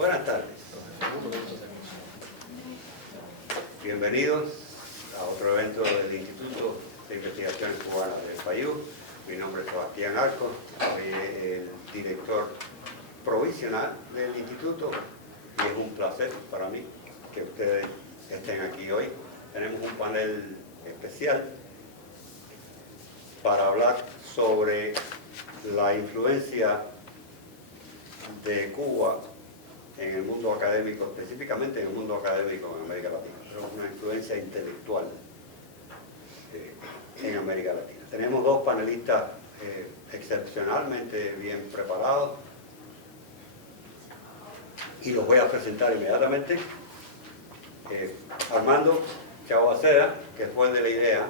Buenas tardes. Bienvenidos a otro evento del Instituto de Investigaciones Cubanas del FAYU. Mi nombre es Sebastián Arcos, soy el director provisional del instituto y es un placer para mí que ustedes estén aquí hoy. Tenemos un panel especial para hablar sobre la influencia de Cuba en el mundo académico, específicamente en el mundo académico en América Latina, una influencia intelectual en América Latina. Tenemos dos panelistas excepcionalmente bien preparados y los voy a presentar inmediatamente. Armando Chaboaceda, que fue de la IDEA,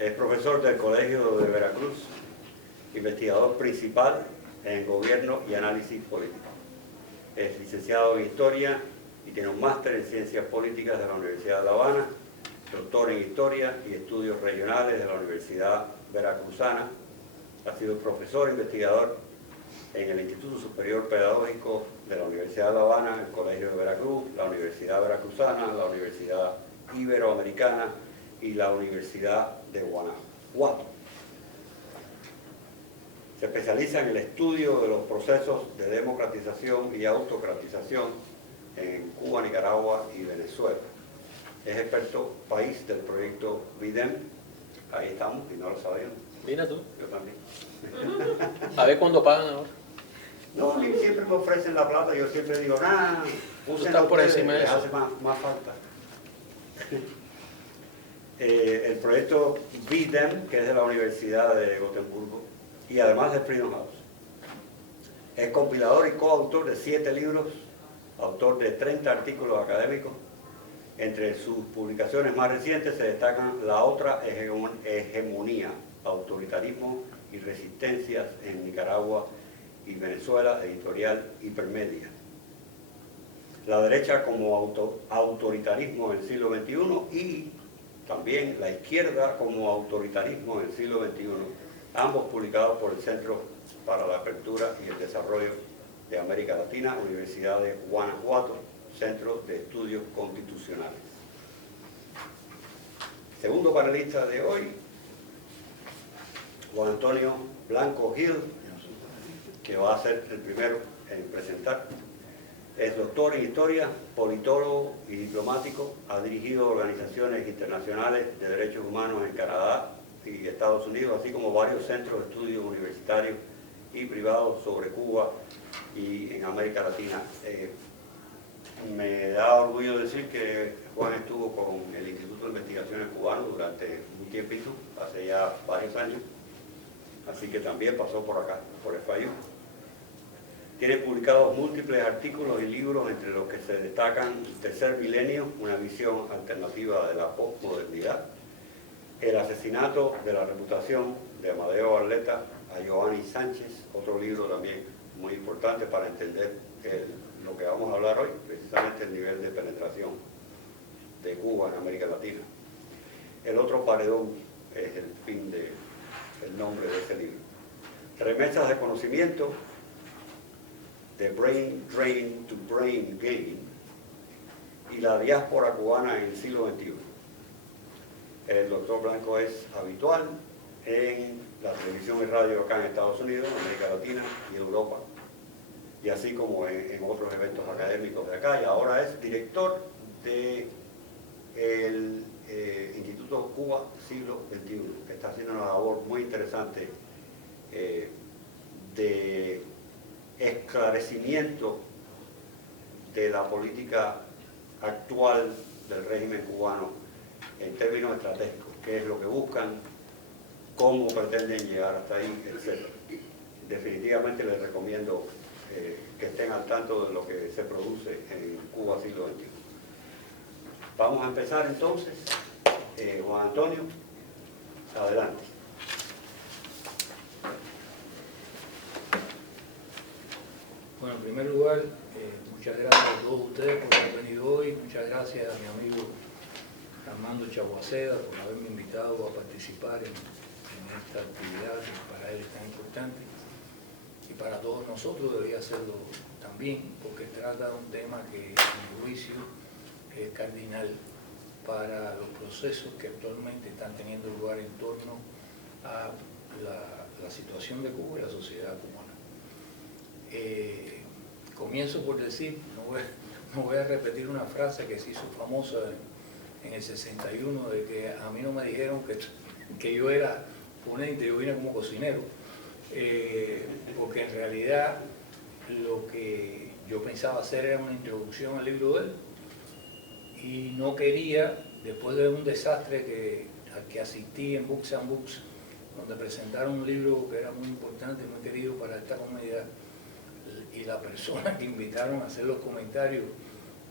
es profesor del Colegio de Veracruz, investigador principal en Gobierno y Análisis Político. Es licenciado en Historia y tiene un máster en Ciencias Políticas de la Universidad de La Habana, doctor en Historia y Estudios Regionales de la Universidad Veracruzana. Ha sido profesor investigador en el Instituto Superior Pedagógico de la Universidad de La Habana, el Colegio de Veracruz, la Universidad Veracruzana, la Universidad Iberoamericana y la Universidad de Guanajuato. Se especializa en el estudio de los procesos de democratización y autocratización en Cuba, Nicaragua y Venezuela. Es experto país del proyecto BIDEM. Ahí estamos, y no lo sabían. Mira tú. Yo también. A ver cuándo pagan ahora. No, a mí siempre me ofrecen la plata, yo siempre digo, nada, estás por encima de les eso. hace más falta. El proyecto BIDEM, que es de la Universidad de Gotemburgo, y además de Freedom House. Es compilador y coautor de 7 libros, autor de 30 artículos académicos. Entre sus publicaciones más recientes se destacan La otra hegemonía, autoritarismo y resistencias en Nicaragua y Venezuela, editorial Hipermedia. La derecha como autoritarismo en el siglo XXI y también La izquierda como autoritarismo en el siglo XXI, ambos publicados por el Centro para la Apertura y el Desarrollo de América Latina, Universidad de Guanajuato, Centro de Estudios Constitucionales. Segundo panelista de hoy, Juan Antonio Blanco Gil, que va a ser el primero en presentar. Es doctor en Historia, politólogo y diplomático, ha dirigido organizaciones internacionales de derechos humanos en Canadá y Estados Unidos, así como varios centros de estudios universitarios y privados sobre Cuba y en América Latina. Me da orgullo decir que Juan estuvo con el Instituto de Investigaciones Cubano durante un tiempito, hace ya varios años, así que también pasó por acá, por el FAYU. Tiene publicados múltiples artículos y libros, entre los que se destacan El tercer milenio, una visión alternativa de la posmodernidad, El asesinato de la reputación de Amadeo Barletta a Giovanni Sánchez, otro libro también muy importante para entender lo que vamos a hablar hoy, precisamente el nivel de penetración de Cuba en América Latina. El otro paredón es el fin del nombre de ese libro. Remesas de conocimiento, de Brain Drain to Brain Gain, y la diáspora cubana en el siglo XXI. El doctor Blanco es habitual en la televisión y radio acá en Estados Unidos, América Latina y Europa, y así como en otros eventos académicos de acá, y ahora es director del Instituto Cuba Siglo XXI, que está haciendo una labor muy interesante de esclarecimiento de la política actual del régimen cubano en términos estratégicos, qué es lo que buscan, cómo pretenden llegar hasta ahí, etc. Definitivamente les recomiendo que estén al tanto de lo que se produce en Cuba siglo XXI. Vamos a empezar entonces. Juan Antonio, adelante. Bueno, en primer lugar, muchas gracias a todos ustedes por haber venido hoy. Muchas gracias a mi amigo Armando Chaboaceda por haberme invitado a participar en esta actividad que para él es tan importante. y para todos nosotros debería serlo también, porque trata de un tema que, a mi juicio, es cardinal para los procesos que actualmente están teniendo lugar en torno a la situación de Cuba y la sociedad cubana. Comienzo por decir, no voy a repetir una frase que se hizo famosa en el 61, de que a mí no me dijeron que yo era ponente, yo vine como cocinero, porque en realidad lo que yo pensaba hacer era una introducción al libro de él, y no quería, después de un desastre al que asistí en Books and Books, donde presentaron un libro que era muy importante, muy querido para esta comunidad, y la persona que invitaron a hacer los comentarios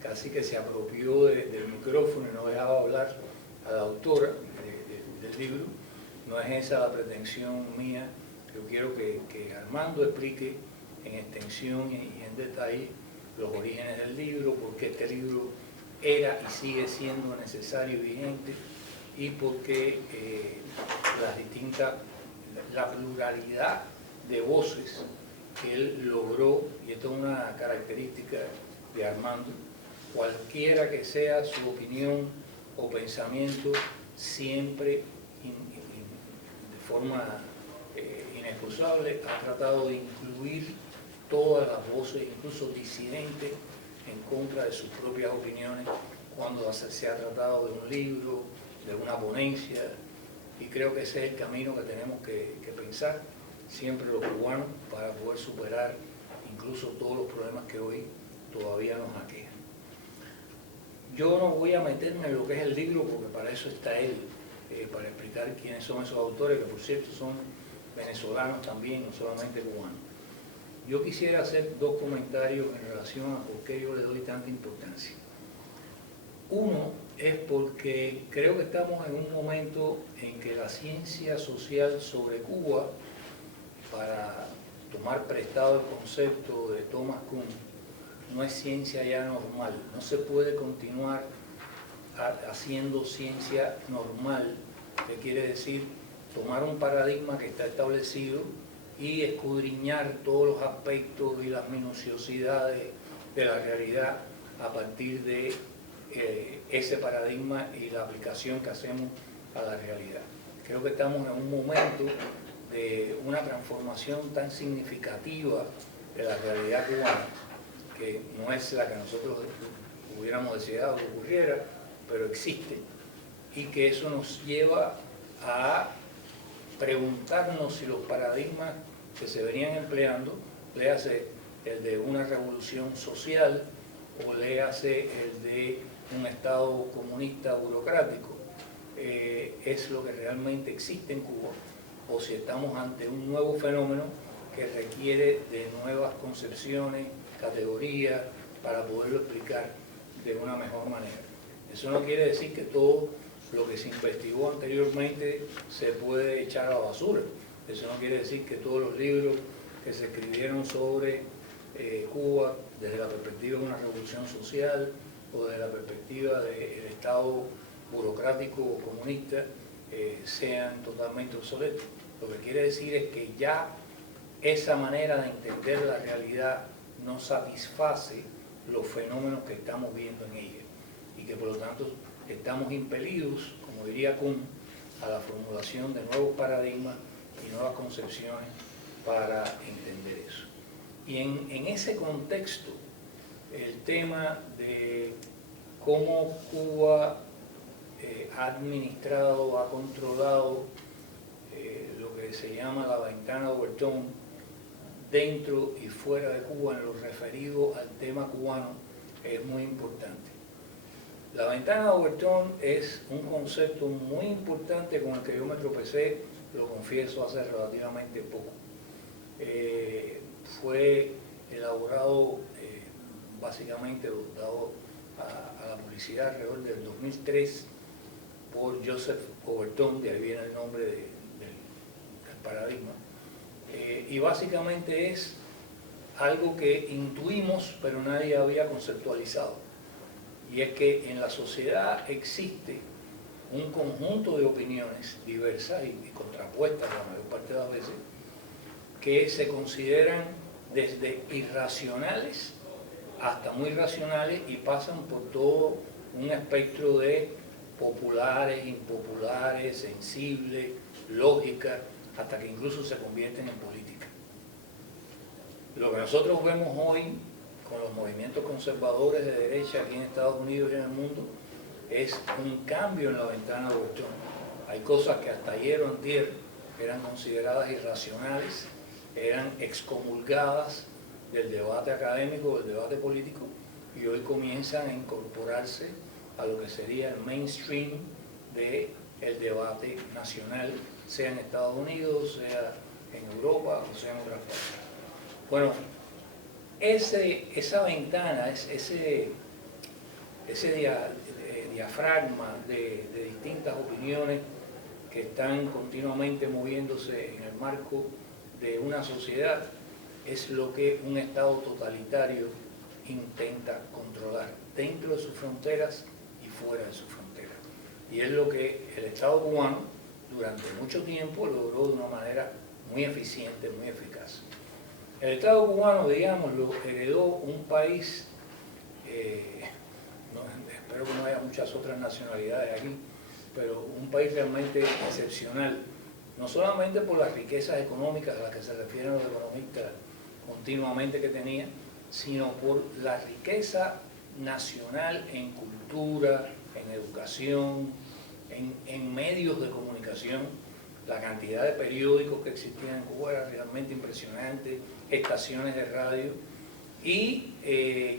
casi que se apropió del micrófono y no dejaba hablar a la autora del libro. No es esa la pretensión mía. Yo quiero que Armando explique en extensión y en detalle los orígenes del libro, por qué este libro era y sigue siendo necesario y vigente, y por qué la pluralidad de voces que él logró, y esto es una característica de Armando, cualquiera que sea su opinión o pensamiento, siempre de forma inexcusable ha tratado de incluir todas las voces, incluso disidentes, en contra de sus propias opiniones, cuando se ha tratado de un libro, de una ponencia, y creo que ese es el camino que tenemos que pensar siempre los cubanos para poder superar incluso todos los problemas que hoy todavía nos aquejan. Yo no voy a meterme en lo que es el libro, porque para eso está él, para explicar quiénes son esos autores, que por cierto son venezolanos también, no solamente cubanos. Yo quisiera hacer dos comentarios en relación a por qué yo le doy tanta importancia. Uno es porque creo que estamos en un momento en que la ciencia social sobre Cuba, para tomar prestado el concepto de Thomas Kuhn, no es ciencia ya normal. No se puede continuar haciendo ciencia normal, que quiere decir tomar un paradigma que está establecido y escudriñar todos los aspectos y las minuciosidades de la realidad a partir de ese paradigma y la aplicación que hacemos a la realidad. Creo que estamos en un momento de una transformación tan significativa de la realidad cubana, que no es la que nosotros hubiéramos deseado que ocurriera, pero existe, y que eso nos lleva a preguntarnos si los paradigmas que se venían empleando, léase el de una revolución social o léase el de un Estado comunista burocrático, es lo que realmente existe en Cuba, o si estamos ante un nuevo fenómeno que requiere de nuevas concepciones, categorías, para poderlo explicar de una mejor manera. Eso no quiere decir que todo lo que se investigó anteriormente se puede echar a la basura. Eso no quiere decir que todos los libros que se escribieron sobre Cuba desde la perspectiva de una revolución social o desde la perspectiva del Estado burocrático o comunista sean totalmente obsoletos. Lo que quiere decir es que ya esa manera de entender la realidad no satisface los fenómenos que estamos viendo en ella, y que por lo tanto estamos impelidos, como diría Kuhn, a la formulación de nuevos paradigmas y nuevas concepciones para entender eso. Y en ese contexto, el tema de cómo Cuba ha administrado, ha controlado lo que se llama la ventana de Overton dentro y fuera de Cuba en lo referido al tema cubano es muy importante. La ventana de Overton es un concepto muy importante con el que yo me tropecé, lo confieso, hace relativamente poco. Fue elaborado básicamente dado a la publicidad alrededor del 2003 por Joseph Overton, de ahí viene el nombre del paradigma, y básicamente es algo que intuimos pero nadie había conceptualizado, y es que en la sociedad existe un conjunto de opiniones diversas y contrapuestas la mayor parte de las veces, que se consideran desde irracionales hasta muy racionales y pasan por todo un espectro de populares, impopulares, sensibles, lógicas, hasta que incluso se convierten en política. Lo que nosotros vemos hoy con los movimientos conservadores de derecha aquí en Estados Unidos y en el mundo es un cambio en la ventana de Overton. Hay cosas que hasta ayer o antier eran consideradas irracionales, eran excomulgadas del debate académico, del debate político, y hoy comienzan a incorporarse a lo que sería el mainstream del debate nacional, sea en Estados Unidos, sea en Europa o sea en otras partes. Bueno, esa ventana, ese diafragma de distintas opiniones que están continuamente moviéndose en el marco de una sociedad, es lo que un Estado totalitario intenta controlar dentro de sus fronteras y fuera de sus fronteras. Y es lo que el Estado cubano durante mucho tiempo logró de una manera muy eficiente, muy eficaz. El Estado cubano, digamos, lo heredó un país, espero que no haya muchas otras nacionalidades aquí, pero un país realmente excepcional, no solamente por las riquezas económicas a las que se refieren los economistas continuamente que tenía, sino por la riqueza nacional en cultura, en educación, en medios de comunicación. La cantidad de periódicos que existían en Cuba era realmente impresionante, estaciones de radio, y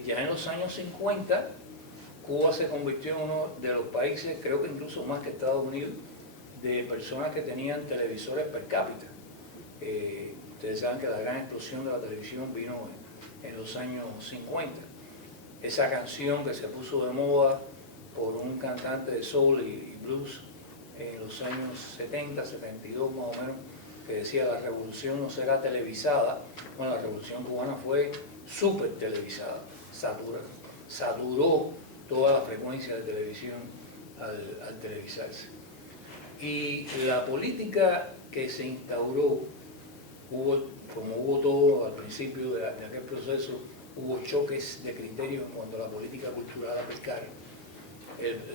ya en los años 50 Cuba se convirtió en uno de los países, creo que incluso más que Estados Unidos, de personas que tenían televisores per cápita. Ustedes saben que la gran explosión de la televisión vino en los años 50. Esa canción que se puso de moda por un cantante de soul y blues en los años 70, 72 más o menos, que decía: la revolución no será televisada. Bueno, la revolución cubana fue súper televisada, saturó toda la frecuencia de televisión al televisarse. Y la política que se instauró, como hubo todo al principio de aquel proceso, hubo choques de criterios en cuanto a la política cultural a pescar.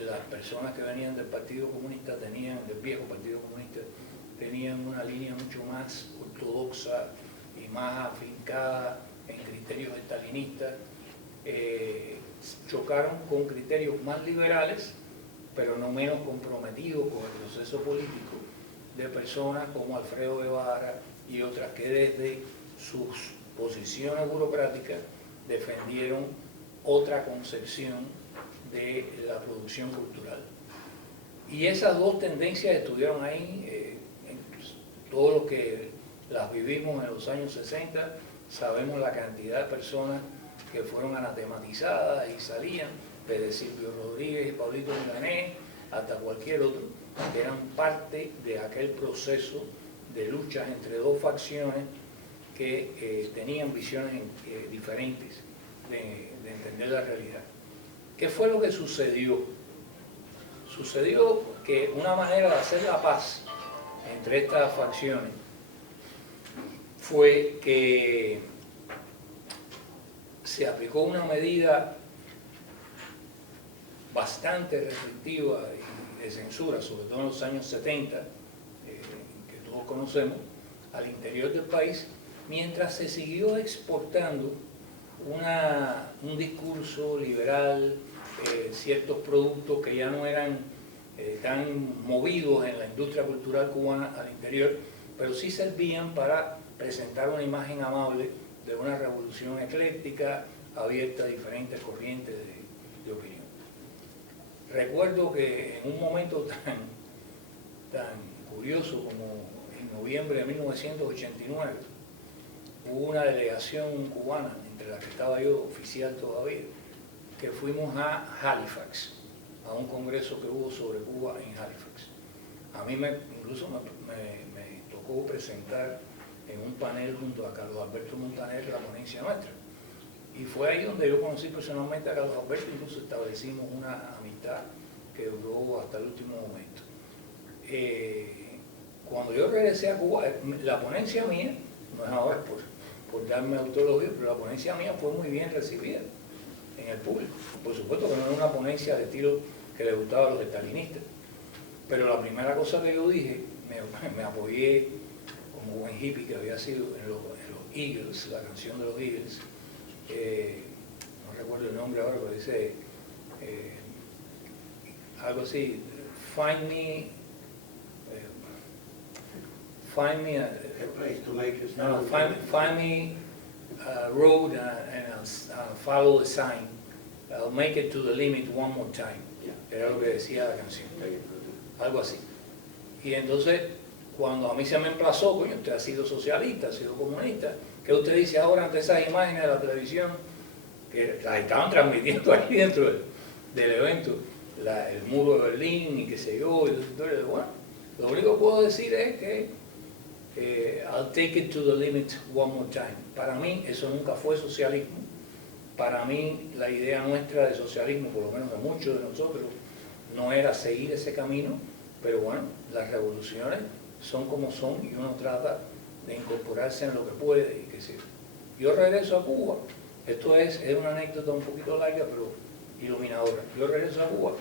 Las personas que venían del Partido Comunista del viejo Partido Comunista, tenían una línea mucho más ortodoxa y más afincada en criterios estalinistas. Chocaron con criterios más liberales, pero no menos comprometidos con el proceso político, de personas como Alfredo Guevara y otras que desde sus posiciones burocráticas defendieron otra concepción de la producción cultural. Y esas dos tendencias estuvieron ahí, todos los que las vivimos en los años 60, sabemos la cantidad de personas que fueron anatematizadas y salían, desde Silvio Rodríguez y Pablito Milanés hasta cualquier otro, que eran parte de aquel proceso de luchas entre dos facciones que tenían visiones diferentes de entender la realidad. ¿Qué fue lo que sucedió? Sucedió que una manera de hacer la paz entre estas facciones fue que se aplicó una medida bastante restrictiva y de censura, sobre todo en los años 70, que todos conocemos, al interior del país, mientras se siguió exportando un discurso liberal, ciertos productos que ya no eran tan movidos en la industria cultural cubana al interior, pero sí servían para presentar una imagen amable de una revolución ecléctica, abierta a diferentes corrientes de opinión. Recuerdo que en un momento tan curioso como en noviembre de 1989, hubo una delegación cubana, entre la que estaba yo, oficial todavía, que fuimos a Halifax, a un congreso que hubo sobre Cuba en Halifax. A mí incluso me tocó presentar en un panel junto a Carlos Alberto Montaner la ponencia nuestra. Y fue ahí donde yo conocí personalmente a Carlos Alberto, incluso establecimos una amistad que duró hasta el último momento. Cuando yo regresé a Cuba, la ponencia mía no es ahora por darme autología, pero la ponencia mía fue muy bien recibida en el público. Por supuesto que no era una ponencia de estilo que le gustaba a los estalinistas, pero la primera cosa que yo dije, me apoyé como buen hippie que había sido en los Eagles, la canción de los Eagles, no recuerdo el nombre ahora, pero dice algo así, find me A place to make you stand. no, find me a road and I'll follow the sign. I'll make it to the limit one more time. Yeah. Era lo que decía la canción, Okay. algo así. Y entonces, cuando a mí se me emplazó, coño, usted ha sido socialista, ha sido comunista, ¿qué usted dice ahora ante esas imágenes de la televisión que las estaban transmitiendo ahí dentro del evento? El muro de Berlín y qué sé yo, y bueno, lo único que puedo decir es que I'll take it to the limit one more time. Para mí eso nunca fue socialismo. Para mí la idea nuestra de socialismo, por lo menos de muchos de nosotros, no era seguir ese camino, pero bueno, las revoluciones son como son y uno trata de incorporarse en lo que puede y qué sé yo. Yo regreso a Cuba, esto es una anécdota un poquito larga pero iluminadora. Yo regreso a Cuba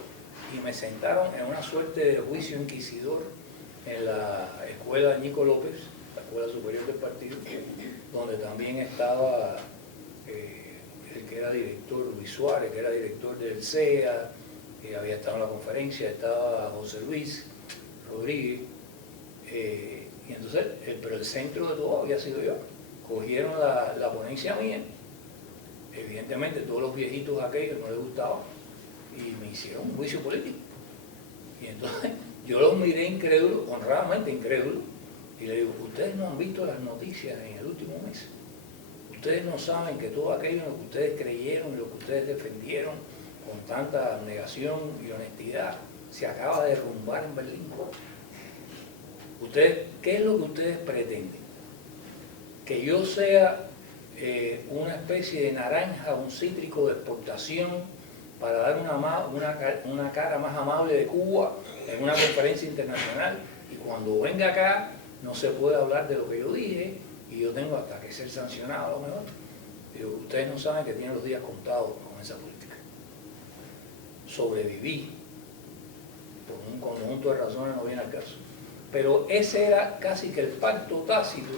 y me sentaron en una suerte de juicio inquisidor en la escuela de Ñico López, la escuela superior del partido, donde también estaba el que era director, Luis Suárez, que era director del CEA, que había estado en la conferencia, estaba José Luis Rodríguez, y entonces, pero el centro de todo había sido yo. Cogieron la ponencia mía, evidentemente todos los viejitos aquellos no les gustaba, y me hicieron un juicio político. Y entonces yo los miré incrédulo, honradamente incrédulo, y le digo, ustedes no han visto las noticias en el último mes. Ustedes no saben que todo aquello en lo que ustedes creyeron y lo que ustedes defendieron con tanta abnegación y honestidad se acaba de derrumbar en Berlín. ¿Ustedes, qué es lo que ustedes pretenden? Que yo sea una especie de naranja, un cítrico de exportación para dar una cara más amable de Cuba en una conferencia internacional, y cuando venga acá no se puede hablar de lo que yo dije y yo tengo hasta que ser sancionado a lo mejor. Digo, ustedes no saben que tienen los días contados con esa política. Sobreviví por un conjunto de razones, no viene al caso, pero ese era casi que el pacto tácito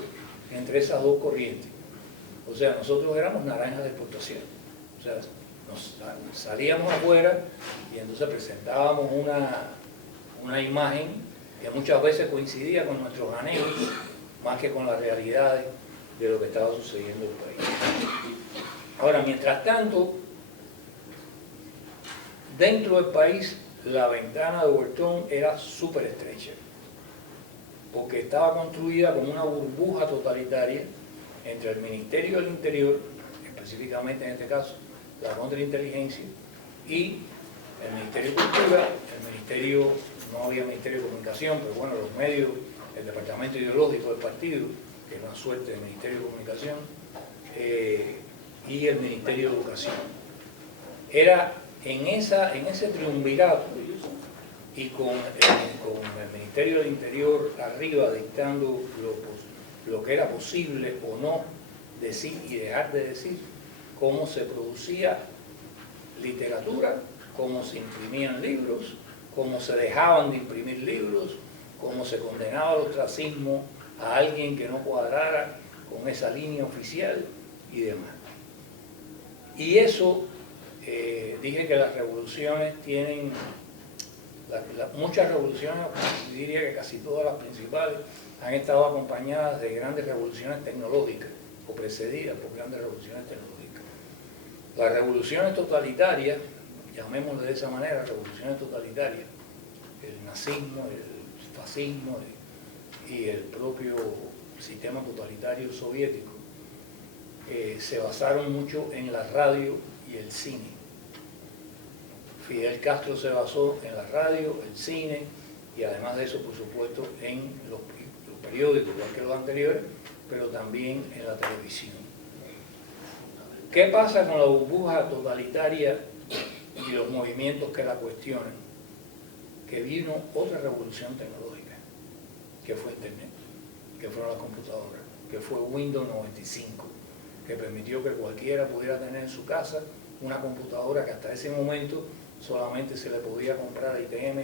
entre esas dos corrientes. O sea, nosotros éramos naranjas de exportación. O sea, nos salíamos afuera y entonces presentábamos una imagen que muchas veces coincidía con nuestros anhelos más que con las realidades de lo que estaba sucediendo en el país. Ahora, mientras tanto, dentro del país la ventana de Overton era súper estrecha, porque estaba construida como una burbuja totalitaria entre el Ministerio del Interior, específicamente en este caso la Contrainteligencia, y el Ministerio de Cultura, el Ministerio, no había Ministerio de Comunicación, pero bueno, los medios, el Departamento Ideológico del partido, que es una suerte de Ministerio de Comunicación, y el Ministerio de Educación. Era en ese triunvirato, y con el Ministerio del Interior arriba dictando lo que era posible o no decir y dejar de decir, cómo se producía literatura, cómo se imprimían libros, cómo se dejaban de imprimir libros, cómo se condenaba al ostracismo a alguien que no cuadrara con esa línea oficial y demás. Y eso, dije que las revoluciones tienen, muchas revoluciones, diría que casi todas las principales, han estado acompañadas de grandes revoluciones tecnológicas o precedidas por grandes revoluciones tecnológicas. Las revoluciones totalitarias, llamémosle de esa manera, revoluciones totalitarias, el nazismo, el fascismo y el propio sistema totalitario soviético, se basaron mucho en la radio y el cine. Fidel Castro se basó en la radio, el cine y además de eso, por supuesto, en los periódicos, igual que los anteriores, pero también en la televisión. ¿Qué pasa con la burbuja totalitaria y los movimientos que la cuestionan? Que vino otra revolución tecnológica, que fue Internet, que fueron las computadoras. que fue Windows 95, que permitió que cualquiera pudiera tener en su casa una computadora que hasta ese momento solamente se le podía comprar a ITM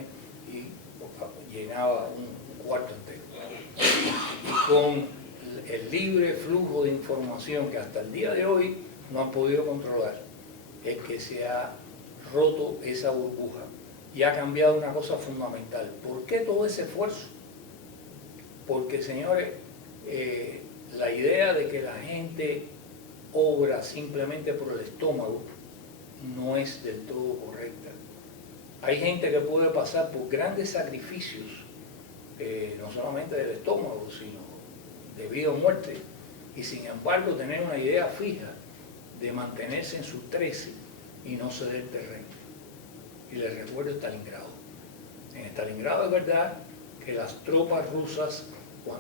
y llenaba un cuarto entero. Y con el libre flujo de información que hasta el día de hoy no han podido controlar, es que se ha roto esa burbuja y ha cambiado una cosa fundamental. ¿Por qué todo ese esfuerzo? Porque, señores, la idea de que la gente obra simplemente por el estómago no es del todo correcta. Hay gente que puede pasar por grandes sacrificios, no solamente del estómago, sino de vida o muerte, y sin embargo tener una idea fija de mantenerse en sus 13 y no ceder terreno. Y les recuerdo Stalingrado. En Stalingrado es verdad que las tropas rusas,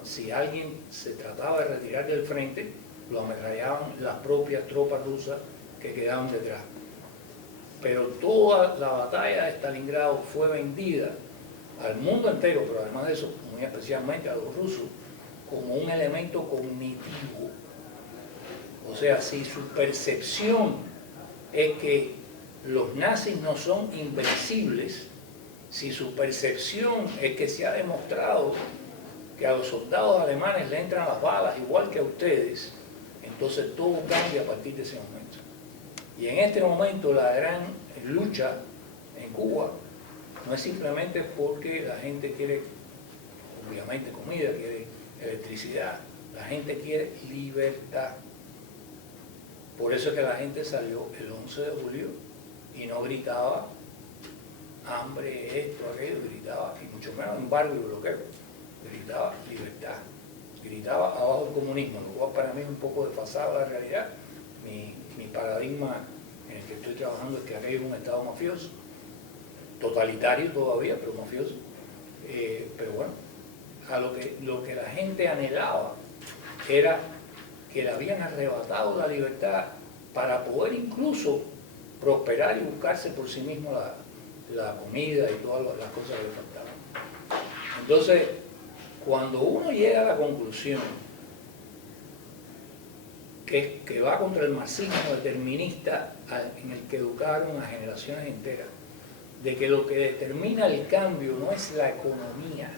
si alguien se trataba de retirar del frente, lo ametrallaban las propias tropas rusas que quedaban detrás. Pero toda la batalla de Stalingrado fue vendida al mundo entero, pero además de eso, muy especialmente a los rusos, como un elemento cognitivo. O sea, si su percepción es que los nazis no son invencibles, si su percepción es que se ha demostrado que a los soldados alemanes le entran las balas igual que a ustedes, entonces todo cambia a partir de ese momento. Y en este momento la gran lucha en Cuba no es simplemente porque la gente quiere, obviamente, comida, quiere electricidad, la gente quiere libertad. Por eso es que la gente salió el 11 de julio y no gritaba hambre, esto, aquello, gritaba, y mucho menos embargo y bloqueo, gritaba libertad, gritaba abajo el comunismo, lo cual para mí es un poco desfasado de la realidad. Mi paradigma en el que estoy trabajando es que aquello es un estado mafioso, totalitario todavía, pero mafioso. Pero bueno, a lo que la gente anhelaba era que le habían arrebatado la libertad para poder incluso prosperar y buscarse por sí mismo la comida y todas las cosas que le faltaban. Entonces, cuando uno llega a la conclusión que va contra el marxismo determinista en el que educaron a generaciones enteras, de que lo que determina el cambio no es la economía,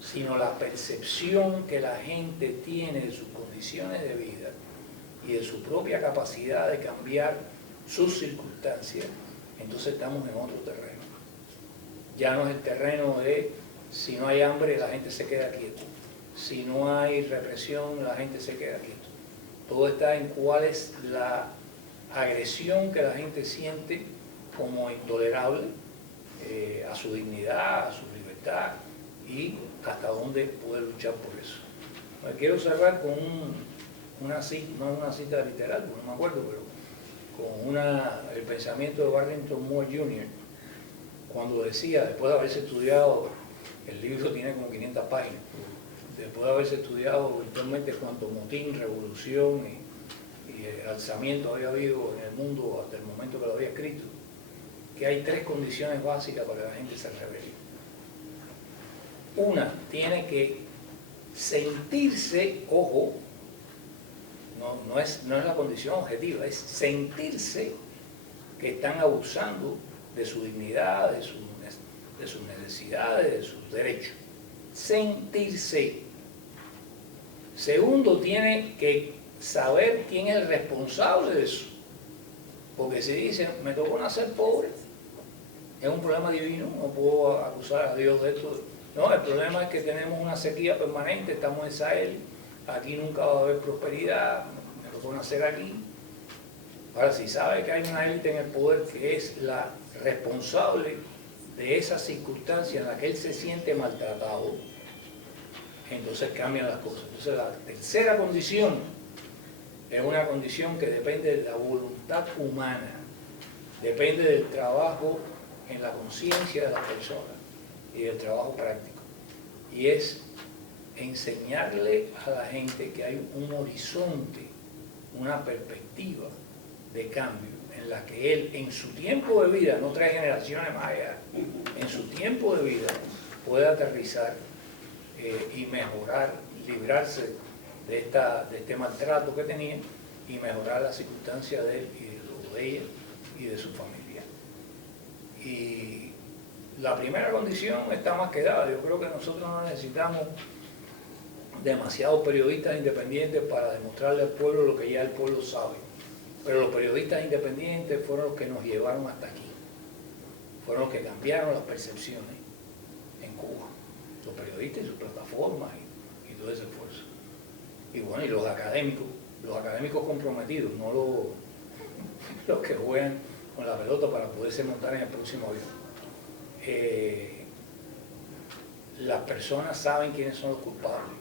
sino la percepción que la gente tiene de sus condiciones de vida y de su propia capacidad de cambiar sus circunstancias, entonces estamos en otro terreno. Ya no es el terreno de si no hay hambre la gente se queda quieto, si no hay represión la gente se queda quieto. Todo está en cuál es la agresión que la gente siente como intolerable a su dignidad, a su libertad y hasta dónde puede luchar por eso. Me quiero cerrar con una cita, no una cita literal, porque no me acuerdo, pero con el pensamiento de Barrington Moore Jr., cuando decía, después de haberse estudiado, el libro tiene como 500 páginas, después de haberse estudiado virtualmente cuánto motín, revolución y alzamiento había habido en el mundo hasta el momento que lo había escrito, que hay 3 condiciones básicas para que la gente se rebele. Una, tiene que sentirse, ojo, no es la condición objetiva, es sentirse que están abusando de su dignidad, de sus necesidades, de sus derechos. Sentirse. Segundo, tiene que saber quién es el responsable de eso. Porque si dicen, me tocó nacer pobre, es un problema divino, no puedo acusar a Dios de esto. No, el problema es que tenemos una sequía permanente, estamos en Sahel, aquí nunca va a haber prosperidad, me tocó nacer aquí. Ahora, si sabe que hay una élite en el poder que es la responsable de esas circunstancias en las que él se siente maltratado, entonces cambian las cosas. Entonces la tercera condición es una condición que depende de la voluntad humana, depende del trabajo en la conciencia de las personas y del trabajo práctico. Y es enseñarle a la gente que hay un horizonte, una perspectiva de cambio en la que él en su tiempo de vida, no 3 generaciones más allá, en su tiempo de vida puede aterrizar y mejorar librarse de este maltrato que tenía y mejorar las circunstancias de él y de ella y de su familia. Y la primera condición está más que dada. Yo creo que nosotros no necesitamos demasiados periodistas independientes para demostrarle al pueblo lo que ya el pueblo sabe. Pero los periodistas independientes fueron los que nos llevaron hasta aquí. Fueron los que cambiaron las percepciones en Cuba. Los periodistas y sus plataformas y todo ese esfuerzo. Y bueno, y los académicos comprometidos, no los que juegan con la pelota para poderse montar en el próximo avión. Las personas saben quiénes son los culpables.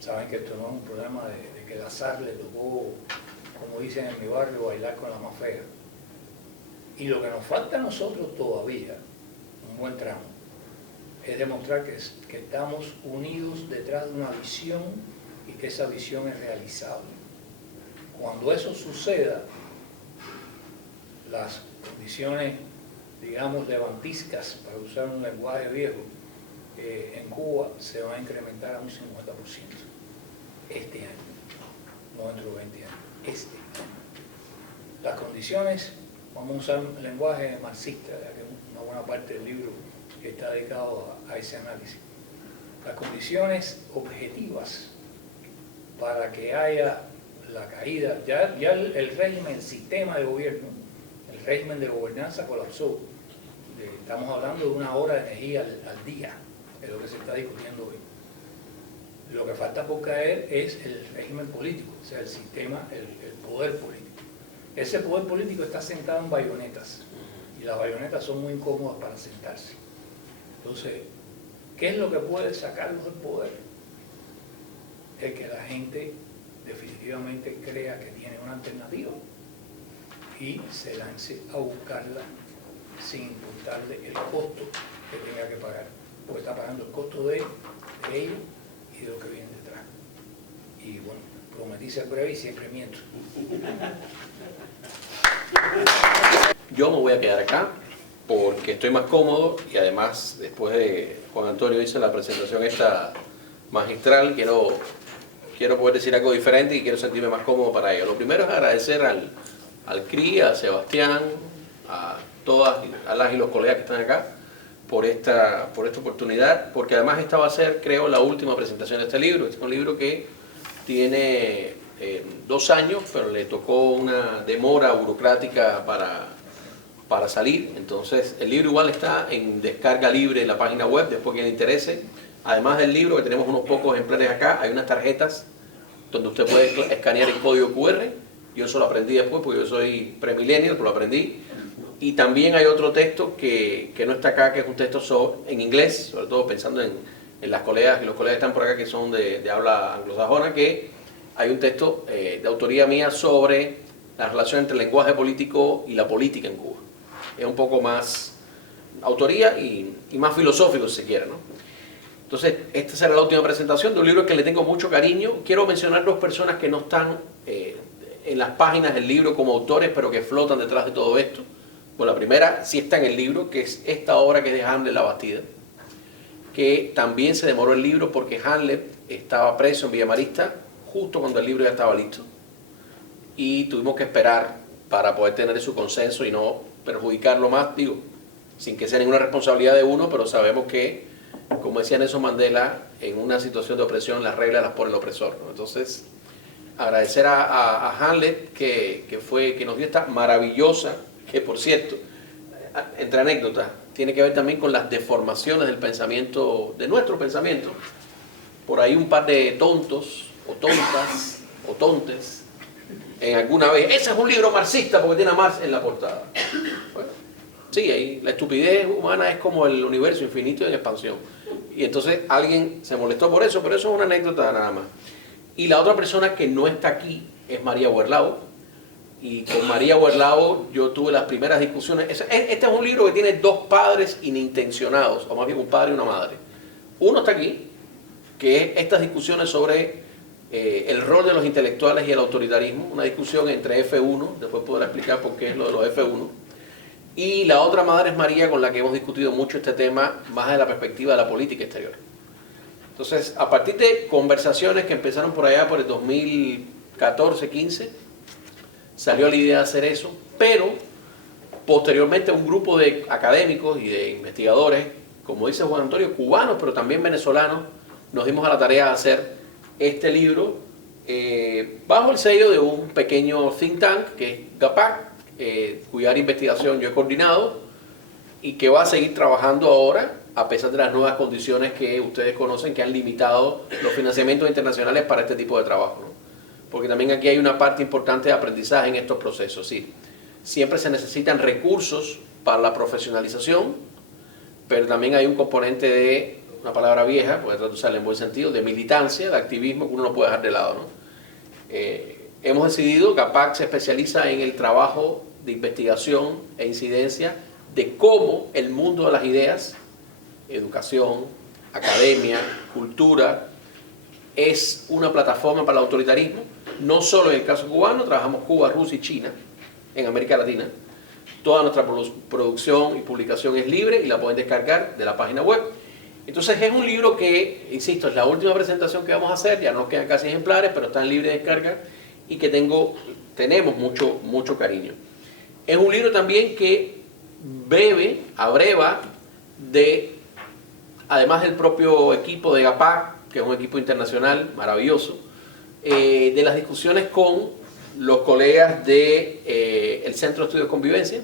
Saben que esto no es un problema de que el azar le tocó, como dicen en mi barrio, bailar con la más fea. Y lo que nos falta a nosotros todavía, un buen tramo, es demostrar que estamos unidos detrás de una visión y que esa visión es realizable. Cuando eso suceda, las condiciones, digamos, levantiscas, para usar un lenguaje viejo, en Cuba se van a incrementar a un 50% este año, no dentro de 20 años, este año. Las condiciones, vamos a usar un lenguaje marxista, ya que una buena parte del libro está dedicado a ese análisis. Las condiciones objetivas para que haya la caída, ya el régimen, el sistema de gobierno, el régimen de gobernanza colapsó. Estamos hablando de 1 hora de energía al día, es lo que se está discutiendo hoy. Lo que falta por caer es el régimen político, o sea, el sistema, el poder político. Ese poder político está sentado en bayonetas, y las bayonetas son muy incómodas para sentarse. Entonces, ¿qué es lo que puede sacarlos del poder? Es que la gente definitivamente crea que tiene una alternativa y se lance a buscarla sin importarle el costo que tenga que pagar, porque está pagando el costo de ellos y de lo que viene detrás. Y bueno, prometí ser breve y siempre miento. Yo me voy a quedar acá porque estoy más cómodo y además después de Juan Antonio hizo la presentación esta magistral, quiero poder decir algo diferente y quiero sentirme más cómodo para ello. Lo primero es agradecer al CRI, a Sebastián, a todas, a las y los colegas que están acá por esta oportunidad, porque además esta va a ser, creo, la última presentación de este libro. Este es un libro que tiene 2 años, pero le tocó una demora burocrática para salir. Entonces el libro igual está en descarga libre en la página web, después que le interese. Además del libro, que tenemos unos pocos ejemplares acá, hay unas tarjetas donde usted puede escanear el código QR. Yo eso lo aprendí después porque yo soy premillennial, pero lo aprendí. Y también hay otro texto que no está acá, que es un texto en inglés, sobre todo pensando en las colegas, que los colegas están por acá que son de habla anglosajona, que hay un texto de autoría mía sobre la relación entre el lenguaje político y la política en Cuba. Es un poco más autoría y más filosófico, si se quiere, ¿no? Entonces, esta será la última presentación de un libro que le tengo mucho cariño. Quiero mencionar 2 personas que no están en las páginas del libro como autores, pero que flotan detrás de todo esto. Bueno, la primera sí está en el libro, que es esta obra que es de Hamlet La Bastida, que también se demoró el libro porque Hamlet estaba preso en Villa Marista justo cuando el libro ya estaba listo. Y tuvimos que esperar para poder tener su consenso y no perjudicarlo más, digo, sin que sea ninguna responsabilidad de uno, pero sabemos que, como decía Nelson Mandela, en una situación de opresión las reglas las pone el opresor, ¿no? Entonces, agradecer a Hamlet que nos dio esta maravillosa, que por cierto, entre anécdotas, tiene que ver también con las deformaciones del pensamiento, de nuestro pensamiento. Por ahí un par de tontos, o tontas, o tontes, en alguna vez, ese es un libro marxista porque tiene a Marx en la portada. Bueno, sí, ahí la estupidez humana es como el universo infinito en expansión. Y entonces alguien se molestó por eso, pero eso es una anécdota nada más. Y la otra persona que no está aquí es María Huerlao. Y con María Huerlao yo tuve las primeras discusiones. Este es un libro que tiene 2 padres inintencionados, o más bien un padre y una madre. Uno está aquí, que es estas discusiones sobre el rol de los intelectuales y el autoritarismo, una discusión entre F1, después podré explicar por qué es lo de los F1. Y la otra madre es María, con la que hemos discutido mucho este tema, más desde la perspectiva de la política exterior. Entonces, a partir de conversaciones que empezaron por allá por el 2014-15, salió la idea de hacer eso, pero posteriormente un grupo de académicos y de investigadores, como dice Juan Antonio, cubanos, pero también venezolanos, nos dimos a la tarea de hacer este libro bajo el sello de un pequeño think tank que es GAPAC, cuya investigación yo he coordinado y que va a seguir trabajando ahora a pesar de las nuevas condiciones que ustedes conocen que han limitado los financiamientos internacionales para este tipo de trabajo, ¿no? Porque también aquí hay una parte importante de aprendizaje en estos procesos. Sí, siempre se necesitan recursos para la profesionalización, pero también hay un componente de, una palabra vieja, puede traducirla en buen sentido, de militancia, de activismo que uno no puede dejar de lado, ¿no? Hemos decidido que GAPAC se especializa en el trabajo de investigación e incidencia de cómo el mundo de las ideas, educación, academia, cultura, es una plataforma para el autoritarismo, no solo en el caso cubano, trabajamos Cuba, Rusia y China, en América Latina. Toda nuestra producción y publicación es libre y la pueden descargar de la página web. Entonces es un libro que, insisto, es la última presentación que vamos a hacer, ya nos quedan casi ejemplares, pero están libres de descarga y que tenemos mucho cariño. Es un libro también que abreva de, además del propio equipo de GAPAC, que es un equipo internacional maravilloso, de las discusiones con los colegas del Centro de Estudios de Convivencia,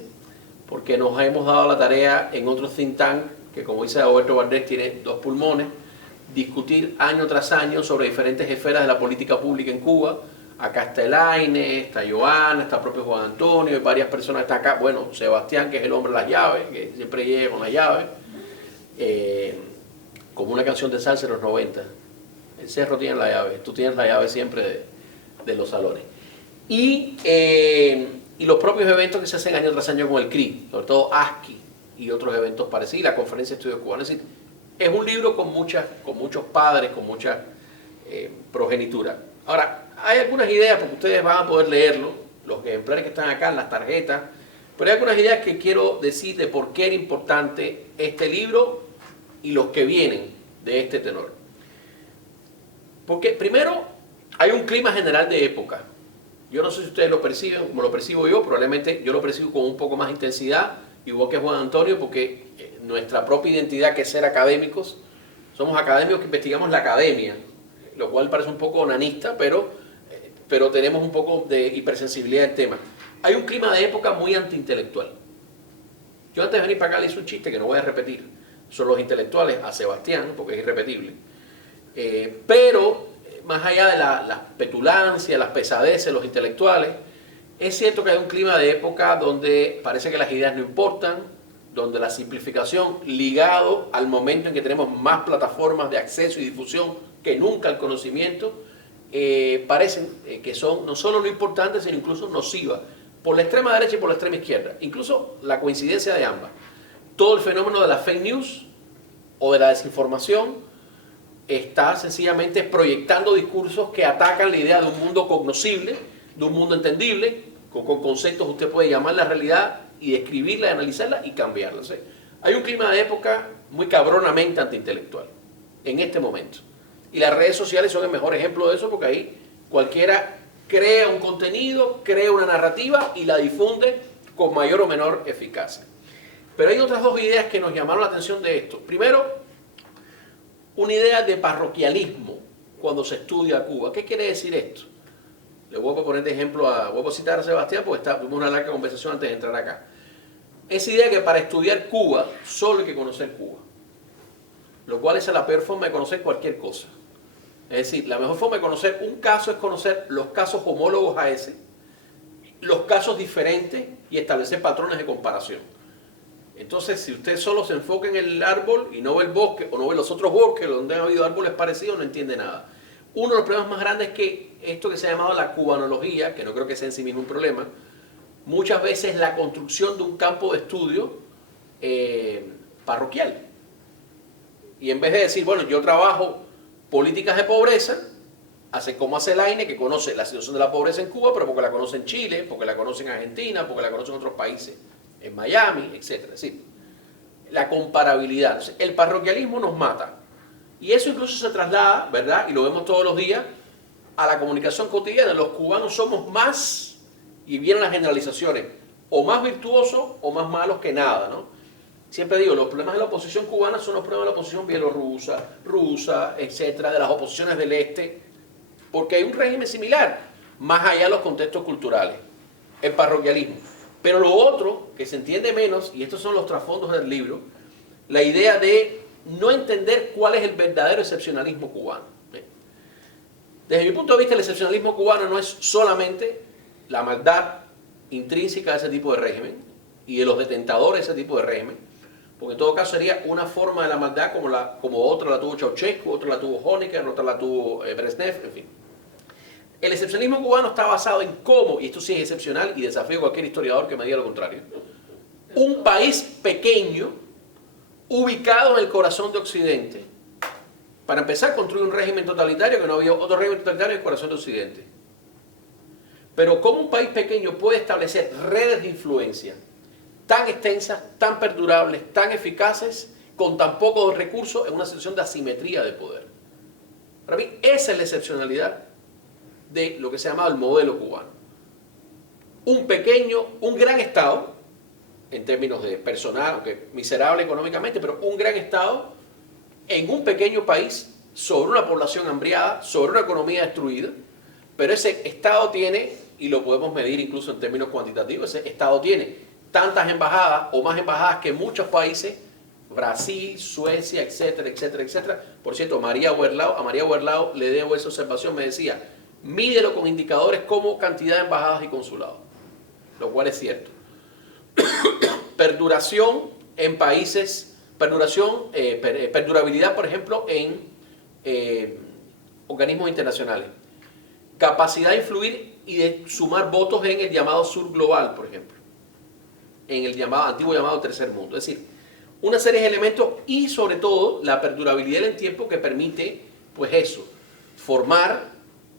porque nos hemos dado la tarea en otro think tank, que como dice Roberto Valdés tiene 2 pulmones, discutir año tras año sobre diferentes esferas de la política pública en Cuba. Acá está Elaine, está Joana, está el propio Juan Antonio, y varias personas están acá. Bueno, Sebastián, que es el hombre de las llaves, que siempre llega con las llaves, como una canción de salsa de los 90. El cerro tiene la llave, tú tienes la llave siempre de los salones. Y los propios eventos que se hacen año tras año con el CRI, sobre todo ASCI y otros eventos parecidos, la Conferencia de Estudios Cubanos. Es decir, es un libro con muchos padres, con mucha progenitura. Ahora, hay algunas ideas, porque ustedes van a poder leerlo, los ejemplares que están acá, las tarjetas, pero hay algunas ideas que quiero decir de por qué era importante este libro y los que vienen de este tenor. Porque primero, hay un clima general de época. Yo no sé si ustedes lo perciben, como lo percibo yo, probablemente yo lo percibo con un poco más intensidad, igual que Juan Antonio, porque nuestra propia identidad, que es ser académicos, somos académicos que investigamos la academia, lo cual parece un poco onanista, pero tenemos un poco de hipersensibilidad del tema. Hay un clima de época muy antiintelectual. Yo antes de venir para acá le hice un chiste que no voy a repetir, son los intelectuales a Sebastián, porque es irrepetible, pero más allá de las petulancias, las pesadeces, los intelectuales, es cierto que hay un clima de época donde parece que las ideas no importan, donde la simplificación ligado al momento en que tenemos más plataformas de acceso y difusión que nunca al conocimiento, parecen que son no solo lo importante, sino incluso nocivas, por la extrema derecha y por la extrema izquierda. Incluso la coincidencia de ambas. Todo el fenómeno de la fake news o de la desinformación está sencillamente proyectando discursos que atacan la idea de un mundo cognoscible, de un mundo entendible, con conceptos que usted puede llamar la realidad y describirla, analizarla y cambiarla. O sea, hay un clima de época muy cabronamente antiintelectual en este momento. Y las redes sociales son el mejor ejemplo de eso, porque ahí cualquiera crea un contenido, crea una narrativa y la difunde con mayor o menor eficacia. Pero hay otras 2 ideas que nos llamaron la atención de esto. Primero, una idea de parroquialismo cuando se estudia Cuba. ¿Qué quiere decir esto? Le voy a poner de ejemplo, voy a citar a Sebastián porque tuvimos una larga conversación antes de entrar acá. Esa idea que para estudiar Cuba solo hay que conocer Cuba, lo cual es la peor forma de conocer cualquier cosa. Es decir, la mejor forma de conocer un caso es conocer los casos homólogos a ese, los casos diferentes y establecer patrones de comparación. Entonces, si usted solo se enfoca en el árbol y no ve el bosque o no ve los otros bosques donde han habido árboles parecidos, no entiende nada. Uno de los problemas más grandes es que esto que se ha llamado la cubanología, que no creo que sea en sí mismo un problema, muchas veces la construcción de un campo de estudio parroquial. Y en vez de decir, bueno, yo trabajo políticas de pobreza, hace como hace Elaine, que conoce la situación de la pobreza en Cuba, pero porque la conoce en Chile, porque la conoce en Argentina, porque la conoce en otros países, en Miami, etc. Es decir, la comparabilidad. Entonces, el parroquialismo nos mata. Y eso incluso se traslada, ¿verdad? Y lo vemos todos los días, a la comunicación cotidiana. Los cubanos somos más, y vienen las generalizaciones, o más virtuosos o más malos que nada, ¿no? Siempre digo, los problemas de la oposición cubana son los problemas de la oposición bielorrusa, rusa, etcétera, de las oposiciones del este, porque hay un régimen similar, más allá de los contextos culturales, el parroquialismo. Pero lo otro, que se entiende menos, y estos son los trasfondos del libro, la idea de no entender cuál es el verdadero excepcionalismo cubano. Desde mi punto de vista, el excepcionalismo cubano no es solamente la maldad intrínseca de ese tipo de régimen y de los detentadores de ese tipo de régimen, porque en todo caso sería una forma de la maldad como otra la tuvo Ceausescu, otra la tuvo Honecker, otra la tuvo Brezhnev, en fin. El excepcionalismo cubano está basado en cómo, y esto sí es excepcional y desafío a cualquier historiador que me diga lo contrario, un país pequeño, ubicado en el corazón de Occidente, para empezar a construir un régimen totalitario que no había otro régimen totalitario en el corazón de Occidente. Pero cómo un país pequeño puede establecer redes de influencia tan extensas, tan perdurables, tan eficaces, con tan pocos recursos en una situación de asimetría de poder. Para mí esa es la excepcionalidad de lo que se llama el modelo cubano. Un gran Estado, en términos de personal, aunque miserable económicamente, pero un gran Estado en un pequeño país, sobre una población hambriada, sobre una economía destruida, pero ese Estado tiene, y lo podemos medir incluso en términos cuantitativos, ese Estado tiene tantas embajadas o más embajadas que muchos países, Brasil, Suecia, etcétera, etcétera, etcétera. Por cierto, a María Huerlao le debo esa observación, me decía, mídelo con indicadores como cantidad de embajadas y consulados, lo cual es cierto. Perduración en países, perdurabilidad, por ejemplo, en organismos internacionales. Capacidad de influir y de sumar votos en el llamado sur global, por ejemplo. En el antiguo llamado tercer mundo. Es decir, una serie de elementos y sobre todo la perdurabilidad en el tiempo que permite, pues eso, formar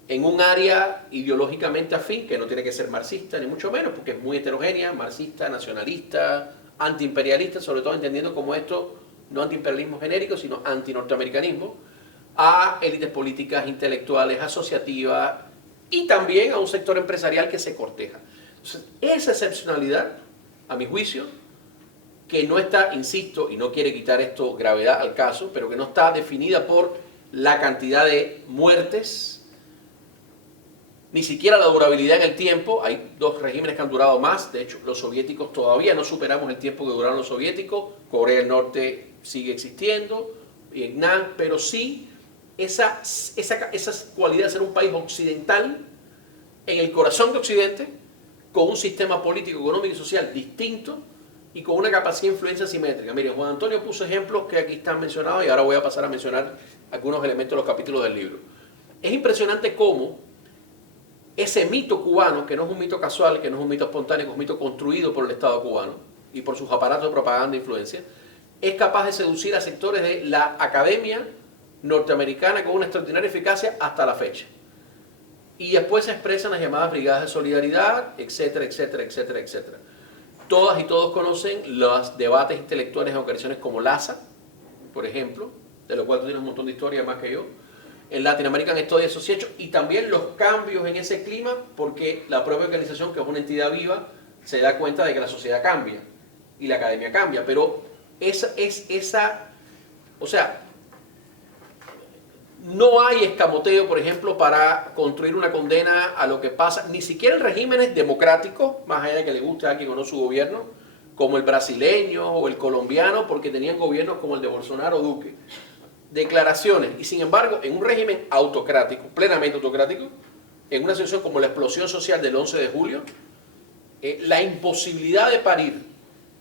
en un área ideológicamente afín, que no tiene que ser marxista ni mucho menos, porque es muy heterogénea, marxista, nacionalista, antiimperialista, sobre todo entendiendo como esto, no antiimperialismo genérico, sino antinorteamericanismo, a élites políticas, intelectuales, asociativas y también a un sector empresarial que se corteja. Entonces, esa excepcionalidad, a mi juicio, que no está, insisto, y no quiere quitar esto gravedad al caso, pero que no está definida por la cantidad de muertes, ni siquiera la durabilidad en el tiempo. Hay dos regímenes que han durado más, de hecho los soviéticos todavía no superamos el tiempo que duraron los soviéticos, Corea del Norte sigue existiendo, Vietnam, pero sí esa cualidad de ser un país occidental en el corazón de Occidente, con un sistema político, económico y social distinto y con una capacidad de influencia simétrica. Miren, Juan Antonio puso ejemplos que aquí están mencionados y ahora voy a pasar a mencionar algunos elementos de los capítulos del libro. Es impresionante cómo ese mito cubano, que no es un mito casual, que no es un mito espontáneo, que es un mito construido por el Estado cubano y por sus aparatos de propaganda e influencia, es capaz de seducir a sectores de la academia norteamericana con una extraordinaria eficacia hasta la fecha. Y después se expresan las llamadas brigadas de solidaridad, etcétera, etcétera, etcétera, etcétera. Todas y todos conocen los debates intelectuales en organizaciones como LASA, por ejemplo, de lo cual tú tienes un montón de historia más que yo, el Latin American Study Association, y también los cambios en ese clima, porque la propia organización, que es una entidad viva, se da cuenta de que la sociedad cambia y la academia cambia, pero o sea, no hay escamoteo, por ejemplo, para construir una condena a lo que pasa, ni siquiera en regímenes democráticos, más allá de que le guste a alguien o no su gobierno, como el brasileño o el colombiano, porque tenían gobiernos como el de Bolsonaro o Duque. Declaraciones, y sin embargo, en un régimen autocrático, plenamente autocrático, en una situación como la explosión social del 11 de julio, la imposibilidad de parir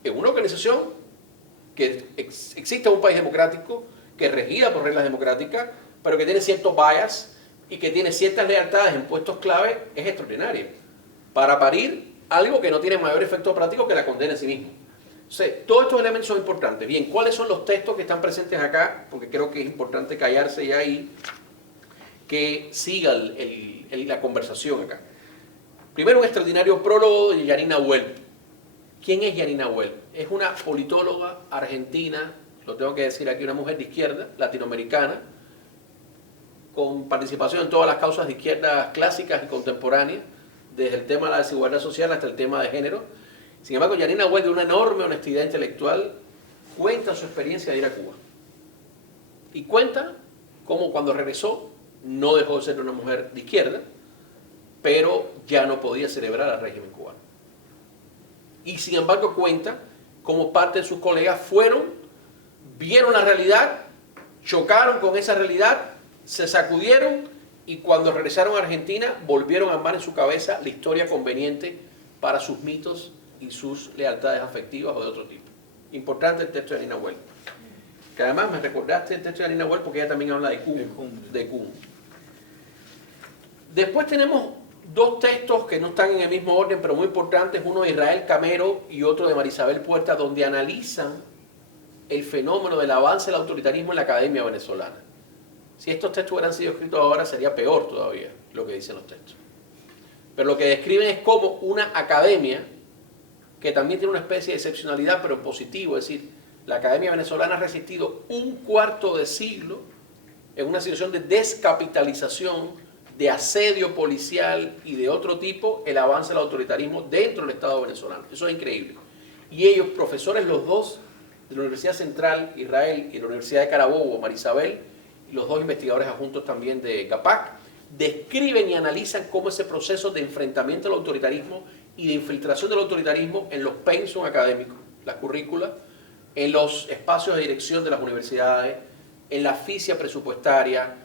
en una organización que existe en un país democrático, que es regida por reglas democráticas, pero que tiene ciertos bias y que tiene ciertas lealtades en puestos clave, es extraordinario. Para parir algo que no tiene mayor efecto práctico que la condena en sí mismo. Entonces, todos estos elementos son importantes. Bien, ¿cuáles son los textos que están presentes acá? Porque creo que es importante callarse ya ahí, que siga la conversación acá. Primero, un extraordinario prólogo de Yanina Huel. ¿Quién es Yanina Huel? Es una politóloga argentina, lo tengo que decir aquí, una mujer de izquierda, latinoamericana, con participación en todas las causas de izquierda clásicas y contemporáneas, desde el tema de la desigualdad social hasta el tema de género. Sin embargo, Yanina Well, de una enorme honestidad intelectual, cuenta su experiencia de ir a Cuba. Y cuenta cómo cuando regresó no dejó de ser una mujer de izquierda, pero ya no podía celebrar al régimen cubano. Y sin embargo cuenta cómo parte de sus colegas vieron la realidad, chocaron con esa realidad, se sacudieron y cuando regresaron a Argentina volvieron a armar en su cabeza la historia conveniente para sus mitos y sus lealtades afectivas o de otro tipo. Importante el texto de Yanina Well. Que además me recordaste el texto de Yanina Well porque ella también habla de Kuhn. Después tenemos dos textos que no están en el mismo orden, pero muy importantes, uno de Israel Camero y otro de Marisabel Puerta, donde analizan el fenómeno del avance del autoritarismo en la academia venezolana. Si estos textos hubieran sido escritos ahora, sería peor todavía lo que dicen los textos. Pero lo que describen es como una academia que también tiene una especie de excepcionalidad, pero en positivo, es decir, la academia venezolana ha resistido un cuarto de siglo en una situación de descapitalización, de asedio policial y de otro tipo, el avance del autoritarismo dentro del Estado venezolano. Eso es increíble. Y ellos, profesores los dos, de la Universidad Central, Israel, y de la Universidad de Carabobo, Marisabel, y los dos investigadores adjuntos también de GAPAC, describen y analizan cómo ese proceso de enfrentamiento al autoritarismo y de infiltración del autoritarismo en los pensum académicos, las currículas, en los espacios de dirección de las universidades, en la asfixia presupuestaria,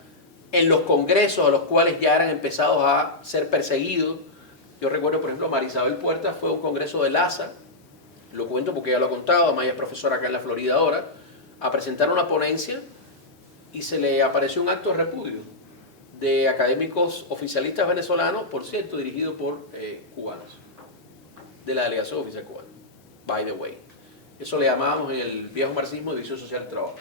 en los congresos a los cuales ya eran empezados a ser perseguidos. Yo recuerdo, por ejemplo, Marisabel Puerta fue a un congreso de LASA, lo cuento porque ya lo ha contado, Amaya es profesora acá en la Florida ahora, a presentar una ponencia y se le apareció un acto de repudio de académicos oficialistas venezolanos, por cierto, dirigido por cubanos, de la delegación oficial cubana, by the way. Eso le llamábamos en el viejo marxismo división social del trabajo.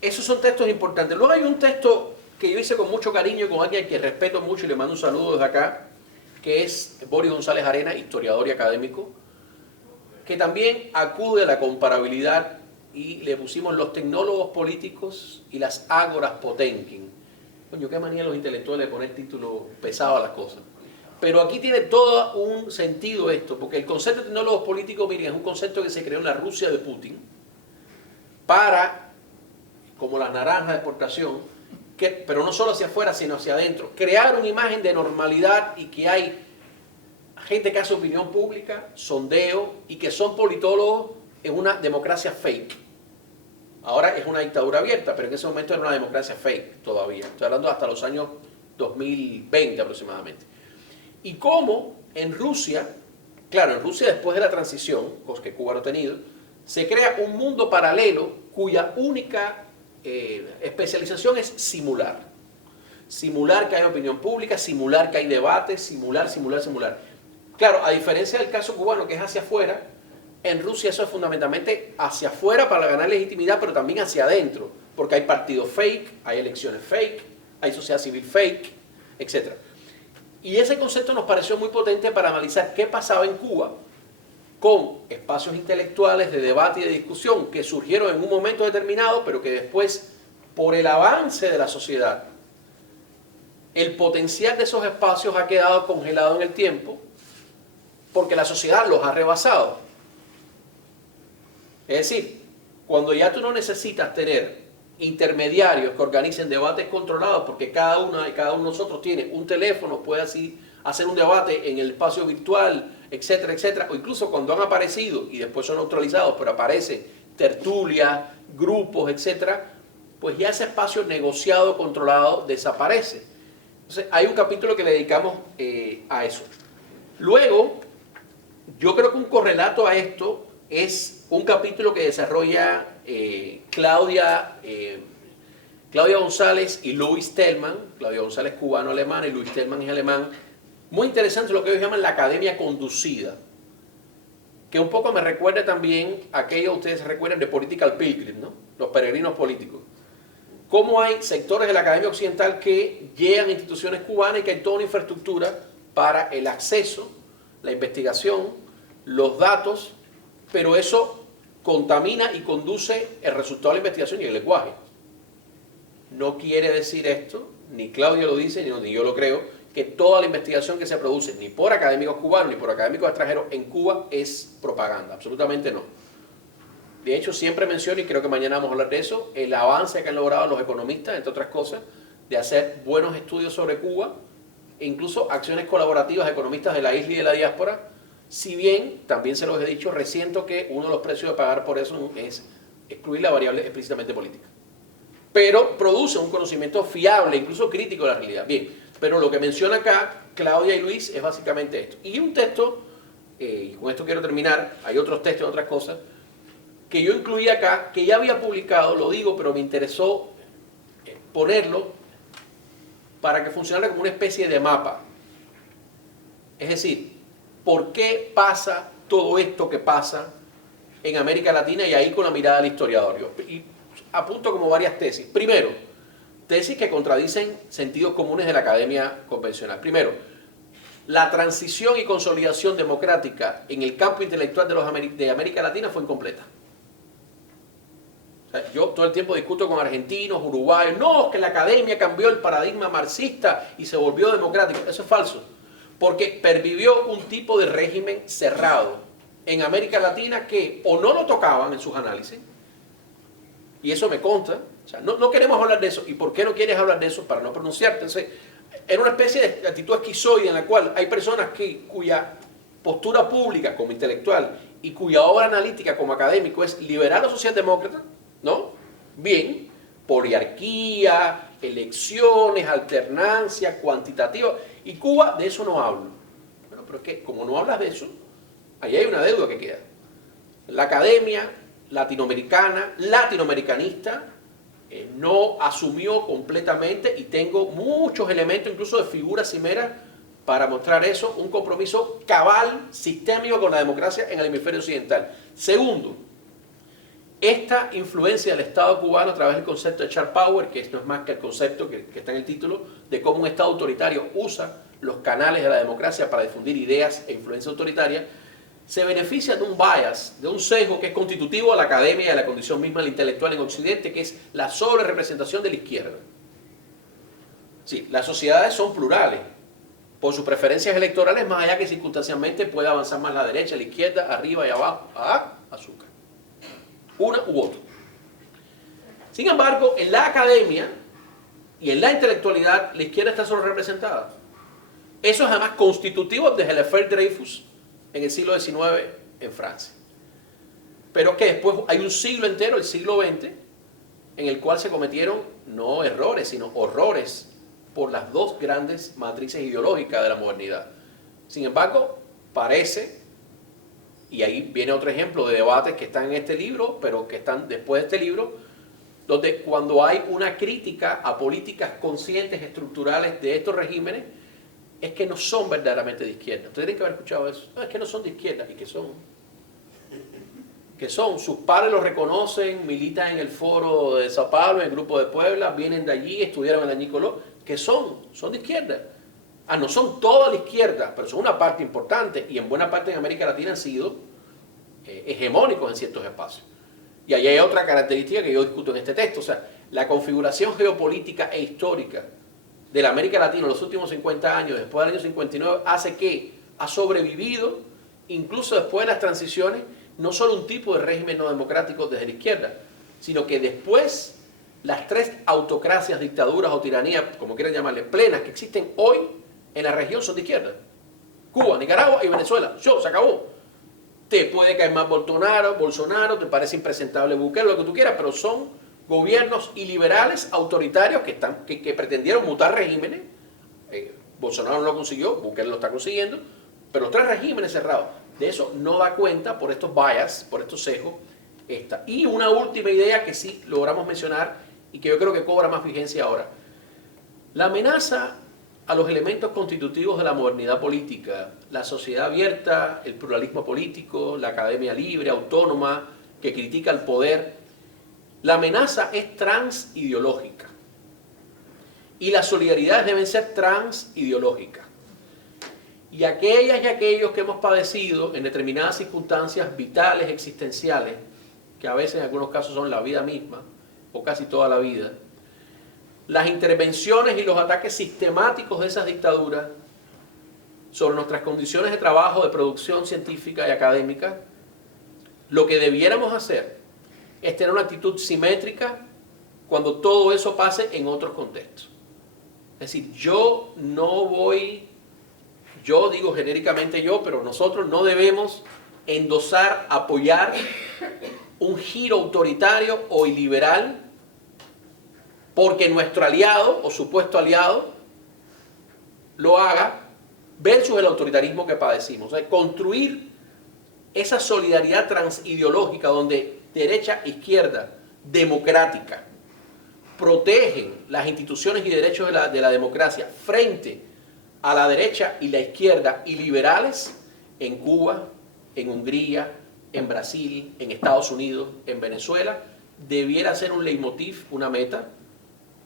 Esos son textos importantes. Luego hay un texto que yo hice con mucho cariño con alguien que respeto mucho y le mando un saludo desde acá, que es Boris González Arena, historiador y académico, que también acude a la comparabilidad y le pusimos los tecnólogos políticos y las ágoras Potenkin. Coño, qué manía los intelectuales de poner títulos pesados a las cosas. Pero aquí tiene todo un sentido esto, porque el concepto de tecnólogos políticos, miren, es un concepto que se creó en la Rusia de Putin para, como las naranjas de exportación, pero no solo hacia afuera, sino hacia adentro, crear una imagen de normalidad y que hay gente que hace opinión pública, sondeo y que son politólogos en una democracia fake. Ahora es una dictadura abierta, pero en ese momento era una democracia fake todavía. Estoy hablando hasta los años 2020 aproximadamente. Y cómo en Rusia, claro, en Rusia después de la transición, cosa que Cuba no ha tenido, se crea un mundo paralelo cuya única especialización es simular. Simular que hay opinión pública, simular que hay debate, simular. Claro, a diferencia del caso cubano que es hacia afuera, en Rusia eso es fundamentalmente hacia afuera para ganar legitimidad, pero también hacia adentro, porque hay partidos fake, hay elecciones fake, hay sociedad civil fake, etc. Y ese concepto nos pareció muy potente para analizar qué pasaba en Cuba con espacios intelectuales de debate y de discusión que surgieron en un momento determinado, pero que después, por el avance de la sociedad, el potencial de esos espacios ha quedado congelado en el tiempo, porque la sociedad los ha rebasado. Es decir, cuando ya tú no necesitas tener intermediarios que organicen debates controlados, porque cada uno de nosotros tiene un teléfono, puede así hacer un debate en el espacio virtual, etcétera, etcétera, o incluso cuando han aparecido y después son neutralizados, pero aparecen tertulias, grupos, etcétera, pues ya ese espacio negociado, controlado, desaparece. Entonces hay un capítulo que le dedicamos a eso. Luego, yo creo que un correlato a esto es un capítulo que desarrolla Claudia González y Louis Tellman. Claudia González cubano-alemana y Louis Tellman es alemán. Muy interesante lo que ellos llaman la academia conducida, que un poco me recuerda también a aquello que ustedes recuerdan de Political Pilgrim, ¿no? Los peregrinos políticos. Cómo hay sectores de la academia occidental que llegan a instituciones cubanas y que hay toda una infraestructura para el acceso, la investigación, los datos, pero eso contamina y conduce el resultado de la investigación y el lenguaje. No quiere decir esto, ni Claudio lo dice, ni yo lo creo, que toda la investigación que se produce, ni por académicos cubanos, ni por académicos extranjeros en Cuba, es propaganda. Absolutamente no. De hecho, siempre menciono, y creo que mañana vamos a hablar de eso, el avance que han logrado los economistas, entre otras cosas, de hacer buenos estudios sobre Cuba, e incluso acciones colaborativas de economistas de la isla y de la diáspora, si bien, también se los he dicho, resiento que uno de los precios de pagar por eso es excluir la variable explícitamente política. Pero produce un conocimiento fiable, incluso crítico de la realidad. Bien, pero lo que menciona acá Claudia y Luis es básicamente esto. Y un texto, y con esto quiero terminar, hay otros textos, otras cosas, que yo incluí acá, que ya había publicado, lo digo, pero me interesó ponerlo para que funcionara como una especie de mapa. Es decir, ¿por qué pasa todo esto que pasa en América Latina? Y ahí con la mirada del historiador. Y apunto como varias tesis. Primero, tesis que contradicen sentidos comunes de la academia convencional. Primero, la transición y consolidación democrática en el campo intelectual de América Latina fue incompleta. O sea, yo todo el tiempo discuto con argentinos, uruguayos, no, que la academia cambió el paradigma marxista y se volvió democrático. Eso es falso, porque pervivió un tipo de régimen cerrado en América Latina que o no lo tocaban en sus análisis, y eso me consta. O sea, no queremos hablar de eso. ¿Y por qué no quieres hablar de eso? Para no pronunciarte. Entonces, era una especie de actitud esquizoide en la cual hay personas cuya postura pública como intelectual y cuya obra analítica como académico es liberal o socialdemócrata, ¿no? Bien, poliarquía, elecciones, alternancia, cuantitativa. Y Cuba, de eso no hablo. Bueno, pero es que como no hablas de eso, ahí hay una deuda que queda. La academia latinoamericanista, no asumió completamente, y tengo muchos elementos, incluso de figuras cimeras, para mostrar eso, un compromiso cabal, sistémico con la democracia en el hemisferio occidental. Segundo, esta influencia del Estado cubano a través del concepto de Sharp Power, que no es más que el concepto que está en el título, de cómo un Estado autoritario usa los canales de la democracia para difundir ideas e influencia autoritaria, se beneficia de un bias, de un sesgo que es constitutivo a la academia y a la condición misma del intelectual en Occidente, que es la sobrerepresentación de la izquierda. Sí, las sociedades son plurales, por sus preferencias electorales, más allá que circunstancialmente puede avanzar más la derecha, la izquierda, arriba y abajo, azúcar. Una u otra. Sin embargo, en la academia y en la intelectualidad, la izquierda está sobrerepresentada. Eso es además constitutivo desde el affaire Dreyfus en el siglo XIX en Francia. Pero que después hay un siglo entero, el siglo XX, en el cual se cometieron no errores, sino horrores por las dos grandes matrices ideológicas de la modernidad. Sin embargo, parece, y ahí viene otro ejemplo de debates que están en este libro, pero que están después de este libro, donde cuando hay una crítica a políticas conscientes, estructurales de estos regímenes, es que no son verdaderamente de izquierda. Ustedes tienen que haber escuchado eso. No, es que no son de izquierda. ¿Y qué son? ¿Qué son? Sus padres los reconocen, militan en el foro de Sao Paulo, en el grupo de Puebla, vienen de allí, estudiaron en la Nicoló. ¿Qué son? Son de izquierda. No son toda la izquierda, pero son una parte importante, y en buena parte en América Latina han sido hegemónicos en ciertos espacios. Y ahí hay otra característica que yo discuto en este texto. O sea, la configuración geopolítica e histórica de la América Latina en los últimos 50 años, después del año 59, hace que ha sobrevivido, incluso después de las transiciones, no solo un tipo de régimen no democrático desde la izquierda, sino que después las tres autocracias, dictaduras o tiranías, como quieran llamarle, plenas que existen hoy en la región son de izquierda. Cuba, Nicaragua y Venezuela. Se acabó. Te puede caer más Bolsonaro, te parece impresentable Bukele, lo que tú quieras, pero son gobiernos iliberales, autoritarios, que pretendieron mutar regímenes. Bolsonaro no lo consiguió, Bukele lo está consiguiendo, pero tres regímenes cerrados. De eso no da cuenta por estos bias, por estos sesgos. Y una última idea que sí logramos mencionar y que yo creo que cobra más vigencia ahora. La amenaza a los elementos constitutivos de la modernidad política, la sociedad abierta, el pluralismo político, la academia libre, autónoma, que critica el poder. La amenaza es transideológica y las solidaridades deben ser transideológicas. Y aquellas y aquellos que hemos padecido en determinadas circunstancias vitales, existenciales, que a veces en algunos casos son la vida misma, o casi toda la vida, las intervenciones y los ataques sistemáticos de esas dictaduras sobre nuestras condiciones de trabajo, de producción científica y académica, lo que debiéramos hacer es tener una actitud simétrica cuando todo eso pase en otros contextos. Es decir, yo digo genéricamente pero nosotros no debemos endosar, apoyar un giro autoritario o iliberal porque nuestro aliado o supuesto aliado lo haga versus el autoritarismo que padecimos. O sea, construir esa solidaridad transideológica donde derecha e izquierda democrática protegen las instituciones y derechos de la democracia frente a la derecha y la izquierda y liberales en Cuba, en Hungría, en Brasil, en Estados Unidos, en Venezuela, debiera ser un leitmotiv, una meta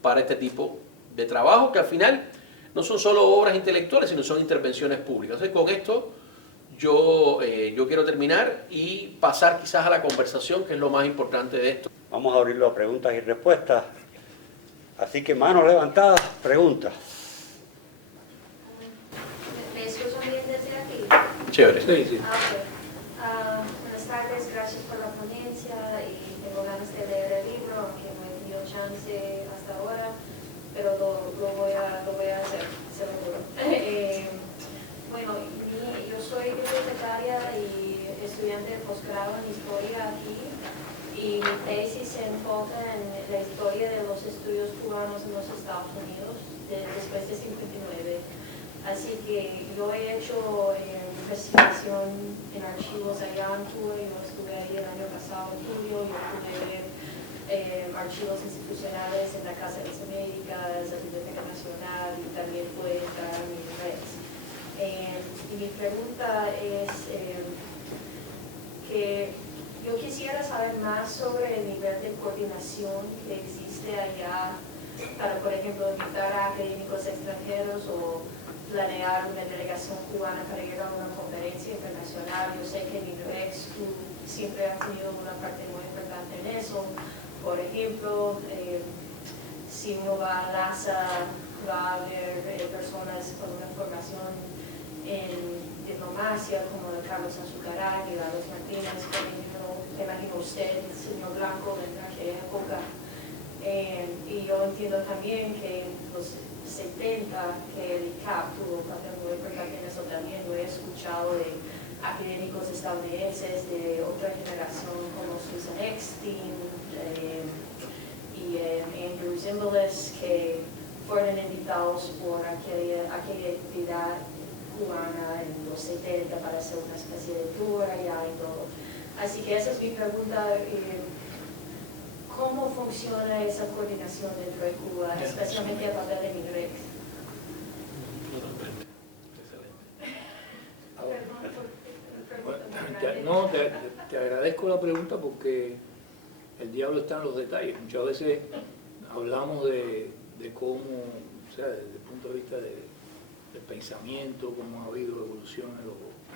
para este tipo de trabajo que al final no son solo obras intelectuales, sino son intervenciones públicas. Entonces, con esto yo quiero terminar y pasar quizás a la conversación, que es lo más importante de esto. Vamos a abrirlo a preguntas y respuestas. Así que manos levantadas, preguntas. ¿Me escuchan bien desde aquí? Chévere. Sí, sí. Buenas tardes, gracias por la ponencia y tengo ganas de leer el libro, aunque no he tenido chance hasta ahora, pero lo voy a hacer, seguro. Bueno, yo soy bibliotecaria y estudiante de posgrado en historia aquí, y mi tesis se enfoca en la historia de los estudios cubanos en los Estados Unidos después de 59. Así que yo he hecho investigación en archivos allá en Cuba. Yo estuve ahí el año pasado en julio. Yo pude ver archivos institucionales en la Casa de las Américas, la Biblioteca Nacional, y también pude entrar a mi red. Y mi pregunta es que yo quisiera saber más sobre el nivel de coordinación que existe allá para, por ejemplo, invitar a académicos extranjeros o planear una delegación cubana para ir a una conferencia internacional. Yo sé que en INREX tú siempre has tenido una parte muy importante en eso. Por ejemplo, si uno va a LASA, va a ver personas con una formación en diplomacia, como Carlos Azucarán y Carlos Martínez, por ejemplo, imagino usted, el señor Blanco, en aquella época. Y yo entiendo también que en los 70, que el ICAP tuvo un papel muy importante en eso también. Lo he escuchado de académicos estadounidenses de otra generación como Susan Eckstein y Andrew Zimbalist, que fueron invitados por aquella entidad cubana en los 70 para hacer una especie de tour allá y todo. Así que esa es mi pregunta. ¿Cómo funciona esa coordinación dentro de Cuba, especialmente a papel de MINREX? No, te agradezco la pregunta porque el diablo está en los detalles. Muchas veces hablamos de cómo, o sea, desde el punto de vista del pensamiento, cómo ha habido evolución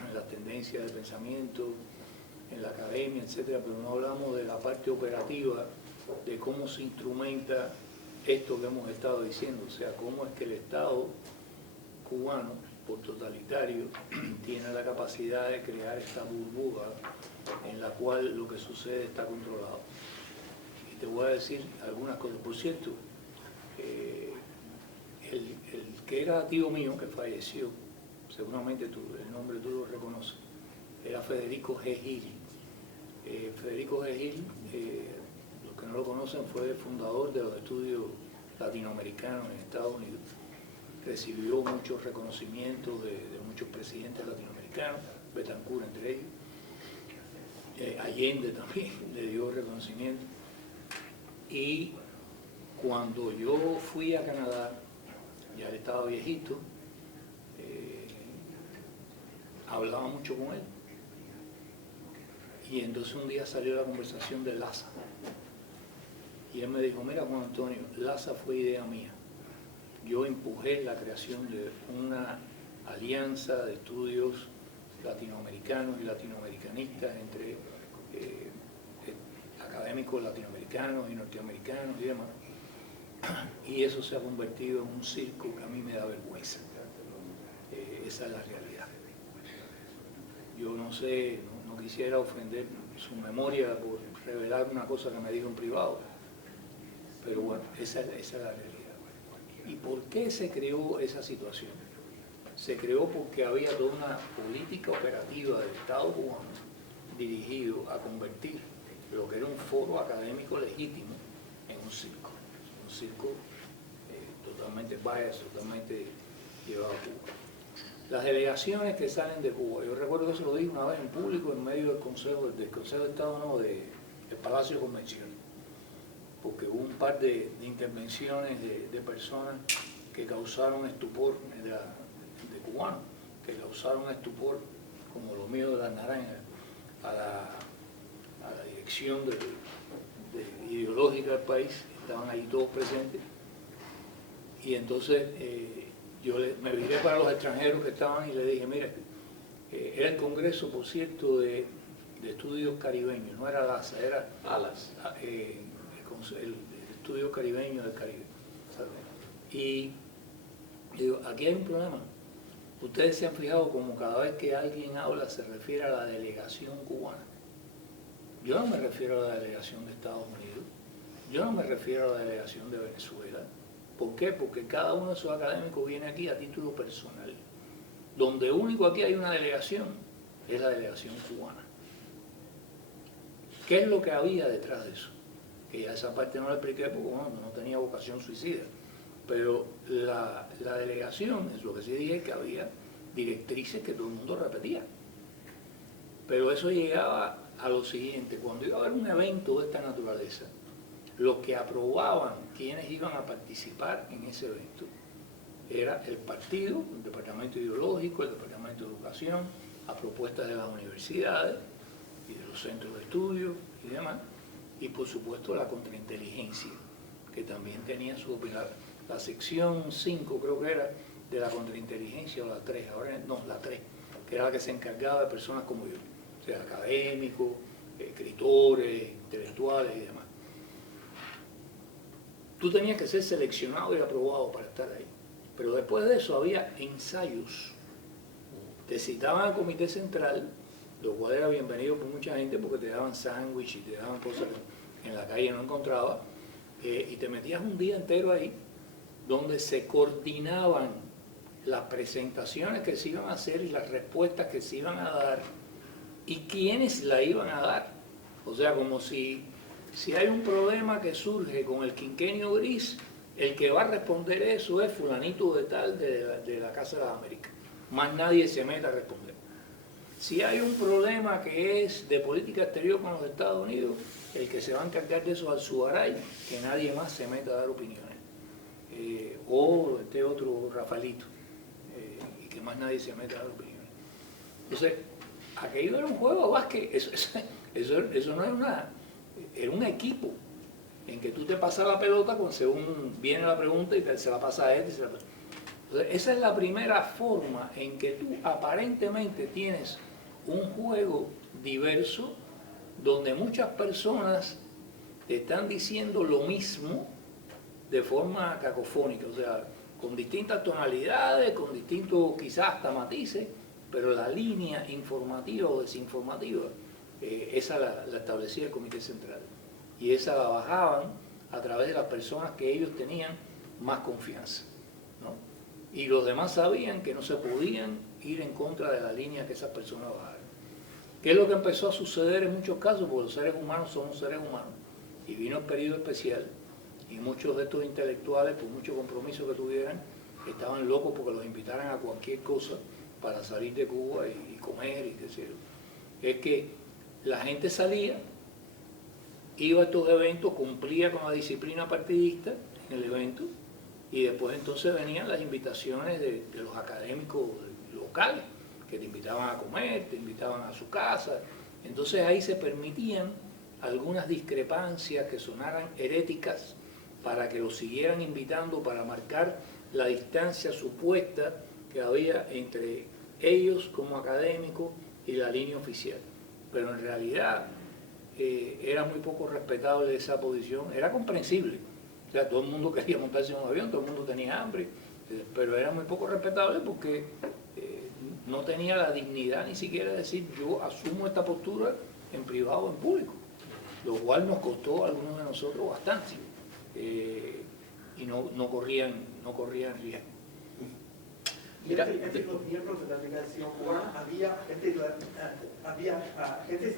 en las tendencias del pensamiento, en la academia, etcétera, pero no hablamos de la parte operativa, de cómo se instrumenta esto que hemos estado diciendo, o sea, cómo es que el Estado cubano, por totalitario, tiene la capacidad de crear esta burbuja en la cual lo que sucede está controlado. Y te voy a decir algunas cosas. Por cierto, el que era tío mío, que falleció, seguramente el nombre tú lo reconoces, era Federico G. Gil. Federico G. Gil, los que no lo conocen, fue el fundador de los estudios latinoamericanos en Estados Unidos. Recibió muchos reconocimientos de muchos presidentes latinoamericanos, Betancur entre ellos. Allende también le dio reconocimiento. Y cuando yo fui a Canadá, ya él estaba viejito, hablaba mucho con él. Y entonces un día salió la conversación de LASA. Y él me dijo, mira Juan Antonio, LASA fue idea mía. Yo empujé la creación de una alianza de estudios latinoamericanos y latinoamericanistas entre académicos latinoamericanos y norteamericanos y demás. Y eso se ha convertido en un circo que a mí me da vergüenza. Esa es la realidad. Yo no sé, no quisiera ofender su memoria por revelar una cosa que me dijo en privado, pero bueno, esa es la realidad. ¿Y por qué se creó esa situación? Se creó porque había toda una política operativa del Estado cubano dirigido a convertir lo que era un foro académico legítimo en un circo totalmente biased, totalmente llevado a Cuba. Las delegaciones que salen de Cuba, yo recuerdo que se lo dije una vez en público en medio del Consejo de Estado, no, del Palacio de Convenciones, porque hubo un par de intervenciones de personas que causaron estupor, de cubanos, que causaron estupor, como lo mío de las naranjas, a la dirección ideológica del país. Estaban ahí todos presentes, y entonces yo me viré para los extranjeros que estaban y le dije, mira, era el Congreso, por cierto, de Estudios Caribeños, no era LASA, era ALAS. el Estudio Caribeño del Caribe. ¿Sabes? Y digo, aquí hay un problema. Ustedes se han fijado como cada vez que alguien habla se refiere a la delegación cubana. Yo no me refiero a la delegación de Estados Unidos, yo no me refiero a la delegación de Venezuela. ¿Por qué? Porque cada uno de esos académicos viene aquí a título personal. Donde único aquí hay una delegación es la delegación cubana. ¿Qué es lo que había detrás de eso? Que ya esa parte no la expliqué porque bueno, no tenía vocación suicida. Pero la delegación, es lo que sí dije, que había directrices que todo el mundo repetía. Pero eso llegaba a lo siguiente: cuando iba a haber un evento de esta naturaleza, los que aprobaban quienes iban a participar en ese evento era el partido, el departamento ideológico, el departamento de educación, a propuestas de las universidades y de los centros de estudio y demás, y por supuesto la contrainteligencia, que también tenía su opinión. La sección 5 creo que era de la contrainteligencia, o la 3, ahora no, la 3, que era la que se encargaba de personas como yo, o sea, académicos, escritores, intelectuales y demás. Tú tenías que ser seleccionado y aprobado para estar ahí. Pero después de eso había ensayos. Te citaban al comité central, lo cual era bienvenido por mucha gente porque te daban sándwich y te daban cosas que en la calle no encontraba. Y te metías un día entero ahí, donde se coordinaban las presentaciones que se iban a hacer y las respuestas que se iban a dar y quiénes la iban a dar. O sea, como si hay un problema que surge con el quinquenio gris, el que va a responder eso es fulanito de tal de la Casa de las Américas. Más nadie se mete a responder. Si hay un problema que es de política exterior con los Estados Unidos, el que se va a encargar de eso es Alzugaray, que nadie más se meta a dar opiniones. O este otro Rafaelito, y que más nadie se meta a dar opiniones. Entonces, aquello era un juego de básquet, eso no era nada. Era un equipo en que tú te pasas la pelota según viene la pregunta y se la pasa a él. Entonces, esa es la primera forma en que tú aparentemente tienes un juego diverso donde muchas personas te están diciendo lo mismo de forma cacofónica, o sea, con distintas tonalidades, con distintos quizás hasta matices, pero la línea informativa o desinformativa, esa la establecía el Comité Central. Y esa la bajaban a través de las personas que ellos tenían más confianza, ¿no? Y los demás sabían que no se podían ir en contra de la línea que esas personas bajaron. ¿Qué es lo que empezó a suceder en muchos casos? Porque los seres humanos somos seres humanos. Y vino el periodo especial, y muchos de estos intelectuales, por mucho compromiso que tuvieran, estaban locos porque los invitaran a cualquier cosa para salir de Cuba y comer y qué sé yo. Es que la gente salía, iba a estos eventos, cumplía con la disciplina partidista en el evento, y después entonces venían las invitaciones de los académicos locales, que te invitaban a comer, te invitaban a su casa. Entonces ahí se permitían algunas discrepancias que sonaran heréticas para que los siguieran invitando, para marcar la distancia supuesta que había entre ellos como académicos y la línea oficial. Pero en realidad era muy poco respetable esa posición. Era comprensible. O sea, todo el mundo quería montarse en un avión, todo el mundo tenía hambre, pero era muy poco respetable porque no tenía la dignidad ni siquiera de decir yo asumo esta postura en privado o en público, lo cual nos costó a algunos de nosotros bastante y no corrían riesgo. Y entre los miembros de la delegación cubana había agentes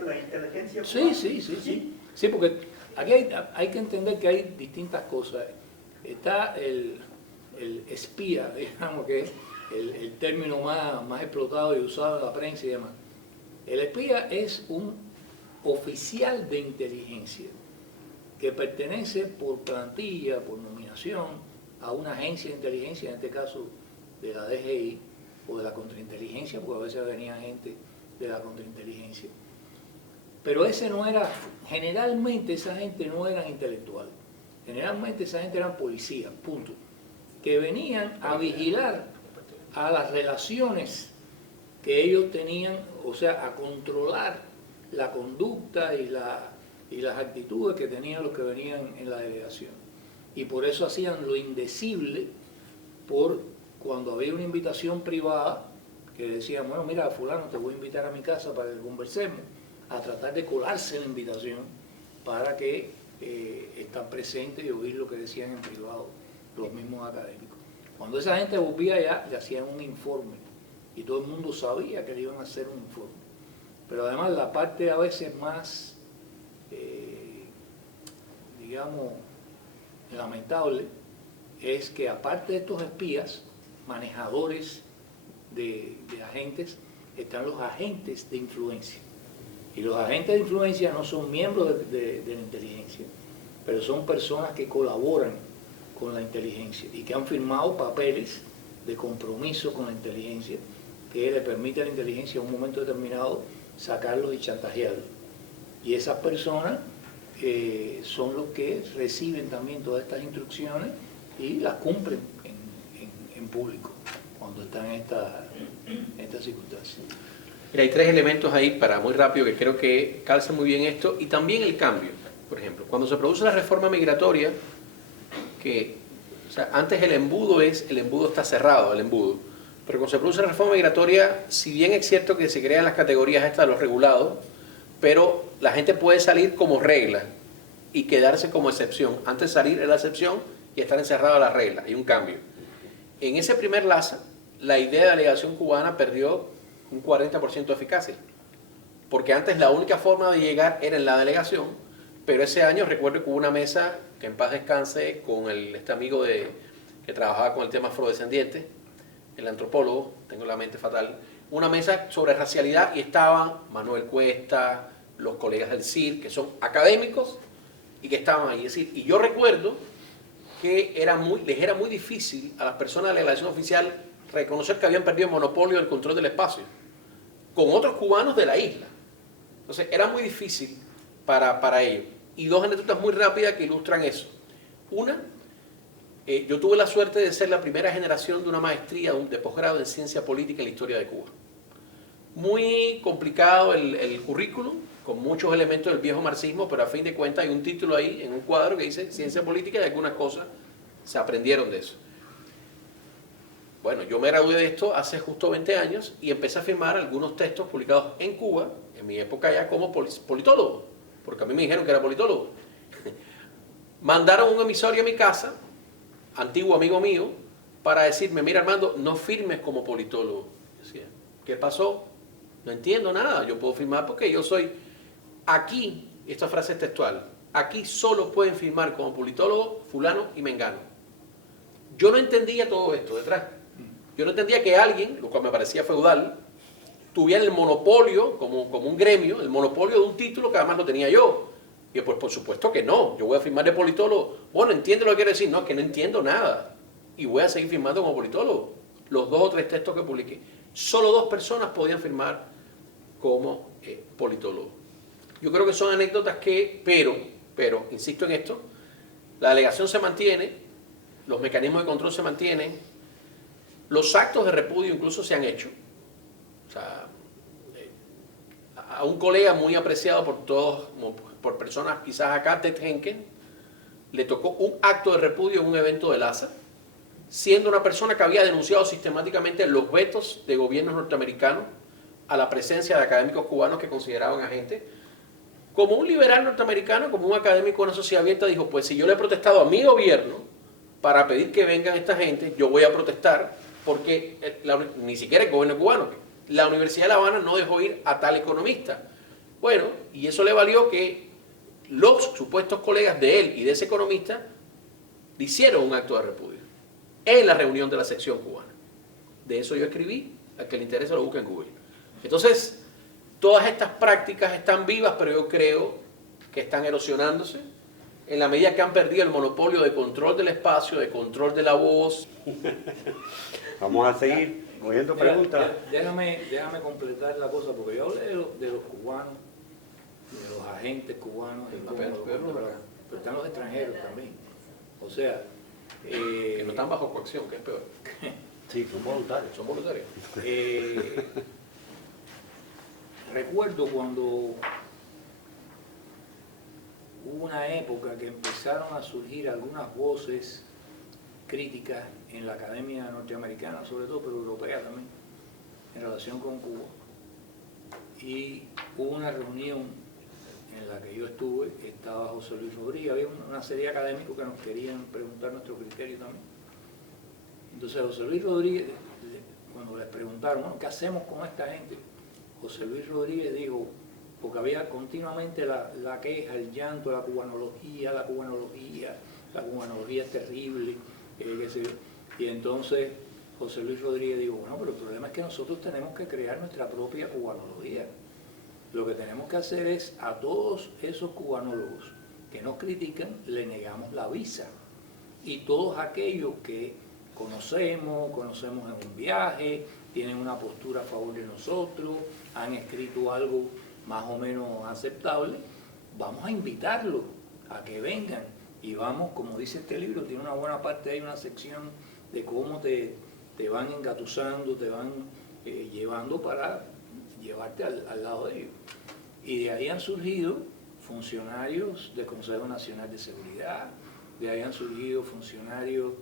de la inteligencia cubana. Sí, porque aquí hay que entender que hay distintas cosas. Está el espía, digamos que es el término más explotado y usado en la prensa y demás. El espía es un oficial de inteligencia que pertenece por plantilla, por nominación, a una agencia de inteligencia, en este caso de la DGI o de la contrainteligencia, porque a veces venía gente de la contrainteligencia. Pero ese no era, generalmente esa gente no eran intelectuales, generalmente esa gente eran policías, punto, que venían a vigilar a las relaciones que ellos tenían, o sea, a controlar la conducta y las actitudes que tenían los que venían en la delegación. Y por eso hacían lo indecible por cuando había una invitación privada que decían, bueno, mira, fulano, te voy a invitar a mi casa para que conversemos, a tratar de colarse en la invitación para que estar presentes y oír lo que decían en privado los mismos académicos. Cuando esa gente volvía allá, le hacían un informe y todo el mundo sabía que le iban a hacer un informe. Pero además la parte a veces más, digamos, lamentable, es que aparte de estos espías, manejadores de agentes, están los agentes de influencia. Y los agentes de influencia no son miembros de la inteligencia, pero son personas que colaboran con la inteligencia y que han firmado papeles de compromiso con la inteligencia que le permite a la inteligencia en un momento determinado sacarlos y chantajearlos. Y esas personas son los que reciben también todas estas instrucciones y las cumplen en público cuando están en estas circunstancias. Mira, hay tres elementos ahí para muy rápido que creo que calzan muy bien esto y también el cambio. Por ejemplo, cuando se produce la reforma migratoria, que o sea, antes el embudo está cerrado, el embudo, pero cuando se produce la reforma migratoria, si bien es cierto que se crean las categorías estas de los regulados, pero la gente puede salir como regla y quedarse como excepción. Antes salir era la excepción y estar encerrado a la regla. Hay un cambio. En ese primer LASA, la idea de la delegación cubana perdió un 40% de eficacia. Porque antes la única forma de llegar era en la delegación, pero ese año recuerdo que hubo una mesa, que en paz descanse, con este amigo que trabajaba con el tema afrodescendiente, el antropólogo, tengo la mente fatal, una mesa sobre racialidad y estaban Manuel Cuesta, los colegas del CIR, que son académicos y que estaban ahí. Es decir, y yo recuerdo que les era muy difícil a las personas de la delegación oficial reconocer que habían perdido el monopolio del control del espacio con otros cubanos de la isla. Entonces era muy difícil para ellos. Y dos anécdotas muy rápidas que ilustran eso. Una, yo tuve la suerte de ser la primera generación de una maestría de posgrado en ciencia política en la historia de Cuba. Muy complicado el currículum, con muchos elementos del viejo marxismo, pero a fin de cuentas hay un título ahí en un cuadro que dice ciencia política y algunas cosas se aprendieron de eso. Bueno, yo me gradué de esto hace justo 20 años y empecé a firmar algunos textos publicados en Cuba, en mi época ya como politólogo, porque a mí me dijeron que era politólogo. Mandaron un emisario a mi casa, antiguo amigo mío, para decirme, mira Armando, no firmes como politólogo. Yo decía, ¿qué pasó? No entiendo nada, yo puedo firmar porque yo soy aquí, esta frase es textual, aquí solo pueden firmar como politólogo fulano y mengano. Yo no entendía todo esto detrás. Yo no entendía que alguien, lo cual me parecía feudal, tuviera el monopolio, como un gremio, el monopolio de un título que además lo tenía yo. Y yo, pues por supuesto que no, yo voy a firmar de politólogo. Bueno, entiendo lo que quiere decir, no, que no entiendo nada. Y voy a seguir firmando como politólogo. Los 2 o 3 textos que publiqué. Solo 2 personas podían firmar como politólogo. Yo creo que son anécdotas que, pero, insisto en esto, la delegación se mantiene, los mecanismos de control se mantienen, los actos de repudio incluso se han hecho. O sea, a un colega muy apreciado por todos, por personas quizás acá, Ted Henken, le tocó un acto de repudio en un evento de LASA, siendo una persona que había denunciado sistemáticamente los vetos de gobiernos norteamericanos a la presencia de académicos cubanos que consideraban agentes. Como un liberal norteamericano, como un académico de una sociedad abierta, dijo, pues si yo le he protestado a mi gobierno para pedir que vengan esta gente, yo voy a protestar porque ni siquiera el gobierno cubano, la Universidad de La Habana no dejó ir a tal economista. Bueno, y eso le valió que los supuestos colegas de él y de ese economista le hicieron un acto de repudio en la reunión de la sección cubana. De eso yo escribí, al que le interese lo busque en Google. Entonces, todas estas prácticas están vivas, pero yo creo que están erosionándose en la medida que han perdido el monopolio de control del espacio, de control de la voz. Vamos a seguir cogiendo preguntas. Déjame completar la cosa, porque yo hablé de los cubanos, de los agentes cubanos, pero están los extranjeros también. O sea, Que no están bajo coacción, que es peor. Sí, son voluntarios. Son voluntarios. Recuerdo cuando hubo una época que empezaron a surgir algunas voces críticas en la academia norteamericana, sobre todo, pero europea también, en relación con Cuba. Y hubo una reunión en la que yo estuve, estaba José Luis Rodríguez, había una serie de académicos que nos querían preguntar nuestro criterio también. Entonces José Luis Rodríguez, cuando les preguntaron, bueno, ¿qué hacemos con esta gente? José Luis Rodríguez dijo, porque había continuamente la queja, el llanto, la cubanología es terrible, qué sé yo. Y entonces José Luis Rodríguez dijo, bueno, pero el problema es que nosotros tenemos que crear nuestra propia cubanología. Lo que tenemos que hacer es a todos esos cubanólogos que nos critican, le negamos la visa. Y todos aquellos que conocemos en un viaje, tienen una postura a favor de nosotros, han escrito algo más o menos aceptable, vamos a invitarlos a que vengan y vamos, como dice este libro, tiene una buena parte, hay una sección de cómo te van engatusando, te van llevando para llevarte al lado de ellos. Y de ahí han surgido funcionarios del Consejo Nacional de Seguridad, de ahí han surgido funcionarios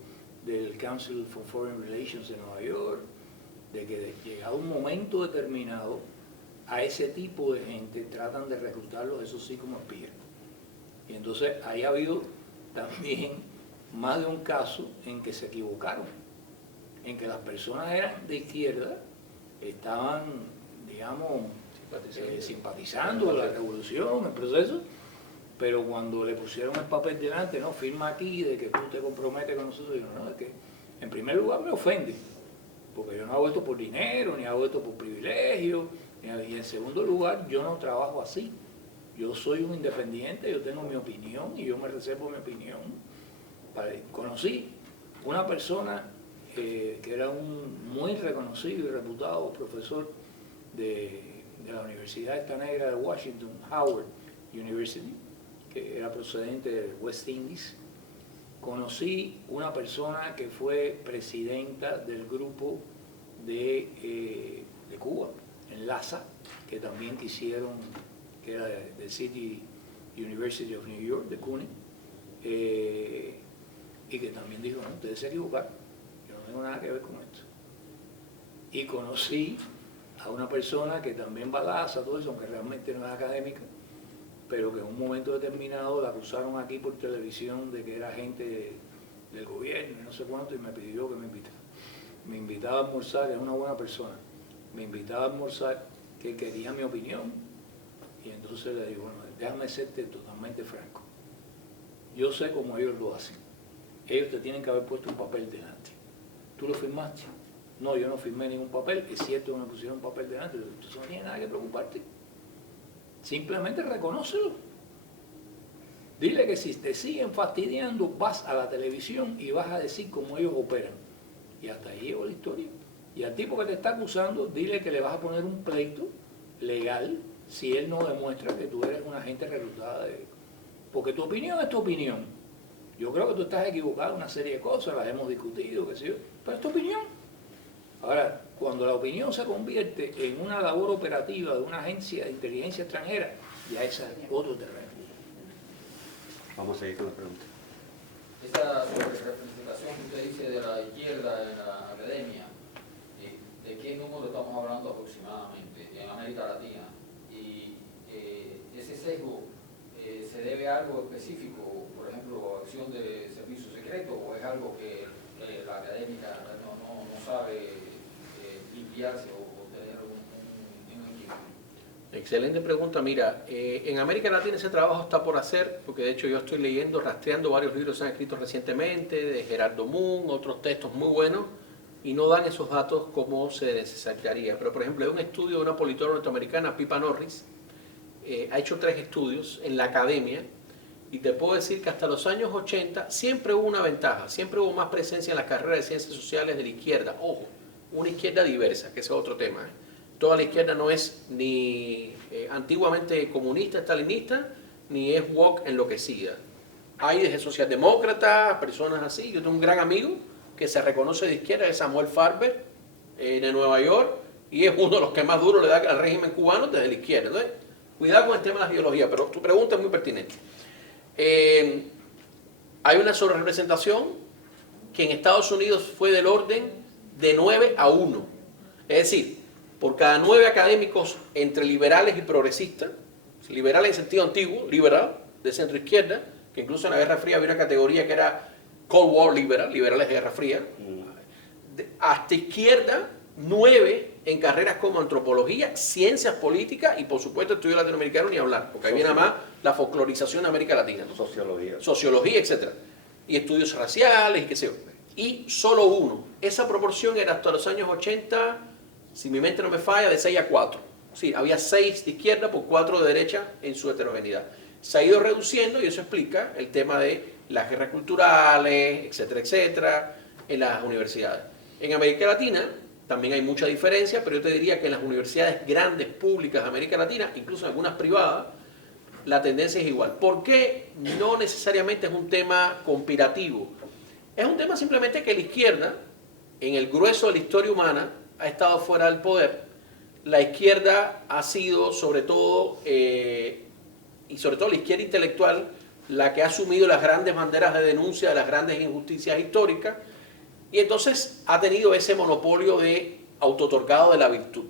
del Council for Foreign Relations de Nueva York, de que llegado un momento determinado, a ese tipo de gente tratan de reclutarlos, eso sí, como espías. Y entonces ahí ha habido también más de un caso en que se equivocaron, en que las personas eran de izquierda, estaban, digamos, simpatizando la revolución, el proceso, pero cuando le pusieron el papel delante, no, firma aquí de que tú te comprometes con nosotros, digo, no, es que en primer lugar me ofende, porque yo no hago esto por dinero, ni hago esto por privilegio, y en segundo lugar, yo no trabajo así. Yo soy un independiente, yo tengo mi opinión y yo me reservo mi opinión. Conocí una persona que era un muy reconocido y reputado profesor de la Universidad esta negra de Washington, Howard University, que era procedente de West Indies. Conocí una persona que fue presidenta del grupo de Cuba, en LASA, que también quisieron, que era de City University of New York, de CUNY, y que también dijo, no, ustedes se equivocaron, yo no tengo nada que ver con esto. Y conocí a una persona que también va a LASA, todo eso, aunque realmente no es académica, pero que en un momento determinado la acusaron aquí por televisión de que era agente del gobierno y no sé cuánto, y me pidió que me invitara. Me invitaba a almorzar, es una buena persona, me invitaba a almorzar, que quería mi opinión, y entonces le digo, bueno, déjame serte totalmente franco. Yo sé cómo ellos lo hacen. Ellos te tienen que haber puesto un papel delante. ¿Tú lo firmaste? No, yo no firmé ningún papel, es cierto que me pusieron un papel delante, entonces no tienes nada que preocuparte. Simplemente reconócelo. Dile que si te siguen fastidiando, vas a la televisión y vas a decir cómo ellos operan. Y hasta ahí llegó la historia. Y al tipo que te está acusando, dile que le vas a poner un pleito legal si él no demuestra que tú eres una agente reclutada de... Porque tu opinión es tu opinión. Yo creo que tú estás equivocado en una serie de cosas, las hemos discutido, qué sé yo, pero es tu opinión. Ahora, Cuando la opinión se convierte en una labor operativa de una agencia de inteligencia extranjera, ya ese es otro terreno. Vamos a seguir con la pregunta. Esa representación que usted dice de la izquierda en la academia, ¿de qué número estamos hablando aproximadamente en América Latina? Y ese sesgo se debe a algo específico, por ejemplo, acción de servicio secreto, o es algo que la académica no sabe limpiarse o tener un equipo? Excelente pregunta. Mira, en América Latina ese trabajo está por hacer, porque de hecho yo estoy leyendo, rastreando varios libros que se han escrito recientemente, de Gerardo Moon, otros textos muy buenos, y no dan esos datos como se necesitaría. Pero por ejemplo, hay un estudio de una politóloga norteamericana, Pippa Norris, ha hecho 3 estudios en la academia, y te puedo decir que hasta los años 80 siempre hubo una ventaja, siempre hubo más presencia en la carrera de ciencias sociales de la izquierda. Ojo, una izquierda diversa, que ese es otro tema, Toda la izquierda no es ni antiguamente comunista, stalinista, ni es woke enloquecida. Hay desde socialdemócratas, personas así. Yo tengo un gran amigo que se reconoce de izquierda, es Samuel Farber, de Nueva York, y es uno de los que más duro le da al régimen cubano desde la izquierda. Entonces, cuidado con el tema de la ideología, pero tu pregunta es muy pertinente. Hay una sobrerepresentación que en Estados Unidos fue del orden de 9 a 1. Es decir, por cada 9 académicos entre liberales y progresistas, liberales en sentido antiguo, liberal, de centro izquierda, que incluso en la Guerra Fría había una categoría que era Cold War liberal, liberales de Guerra Fría, hasta izquierda, 9 en carreras como antropología, ciencias políticas y por supuesto estudio latinoamericano ni hablar, porque ahí viene más la folclorización de América Latina, ¿no? Sociología, etc. Y estudios raciales y qué sé yo. Y solo 1. Esa proporción era hasta los años 80, si mi mente no me falla, de 6 a 4. Sí, había 6 de izquierda por 4 de derecha en su heterogeneidad. Se ha ido reduciendo y eso explica el tema de las guerras culturales, etcétera, etcétera, en las universidades. En América Latina también hay mucha diferencia, pero yo te diría que en las universidades grandes públicas de América Latina, incluso en algunas privadas, la tendencia es igual. ¿Por qué? No necesariamente es un tema conspirativo. Es un tema simplemente que la izquierda, en el grueso de la historia humana, ha estado fuera del poder. La izquierda ha sido, sobre todo, y sobre todo la izquierda intelectual, la que ha asumido las grandes banderas de denuncia de las grandes injusticias históricas, y entonces ha tenido ese monopolio de autootorgado de la virtud,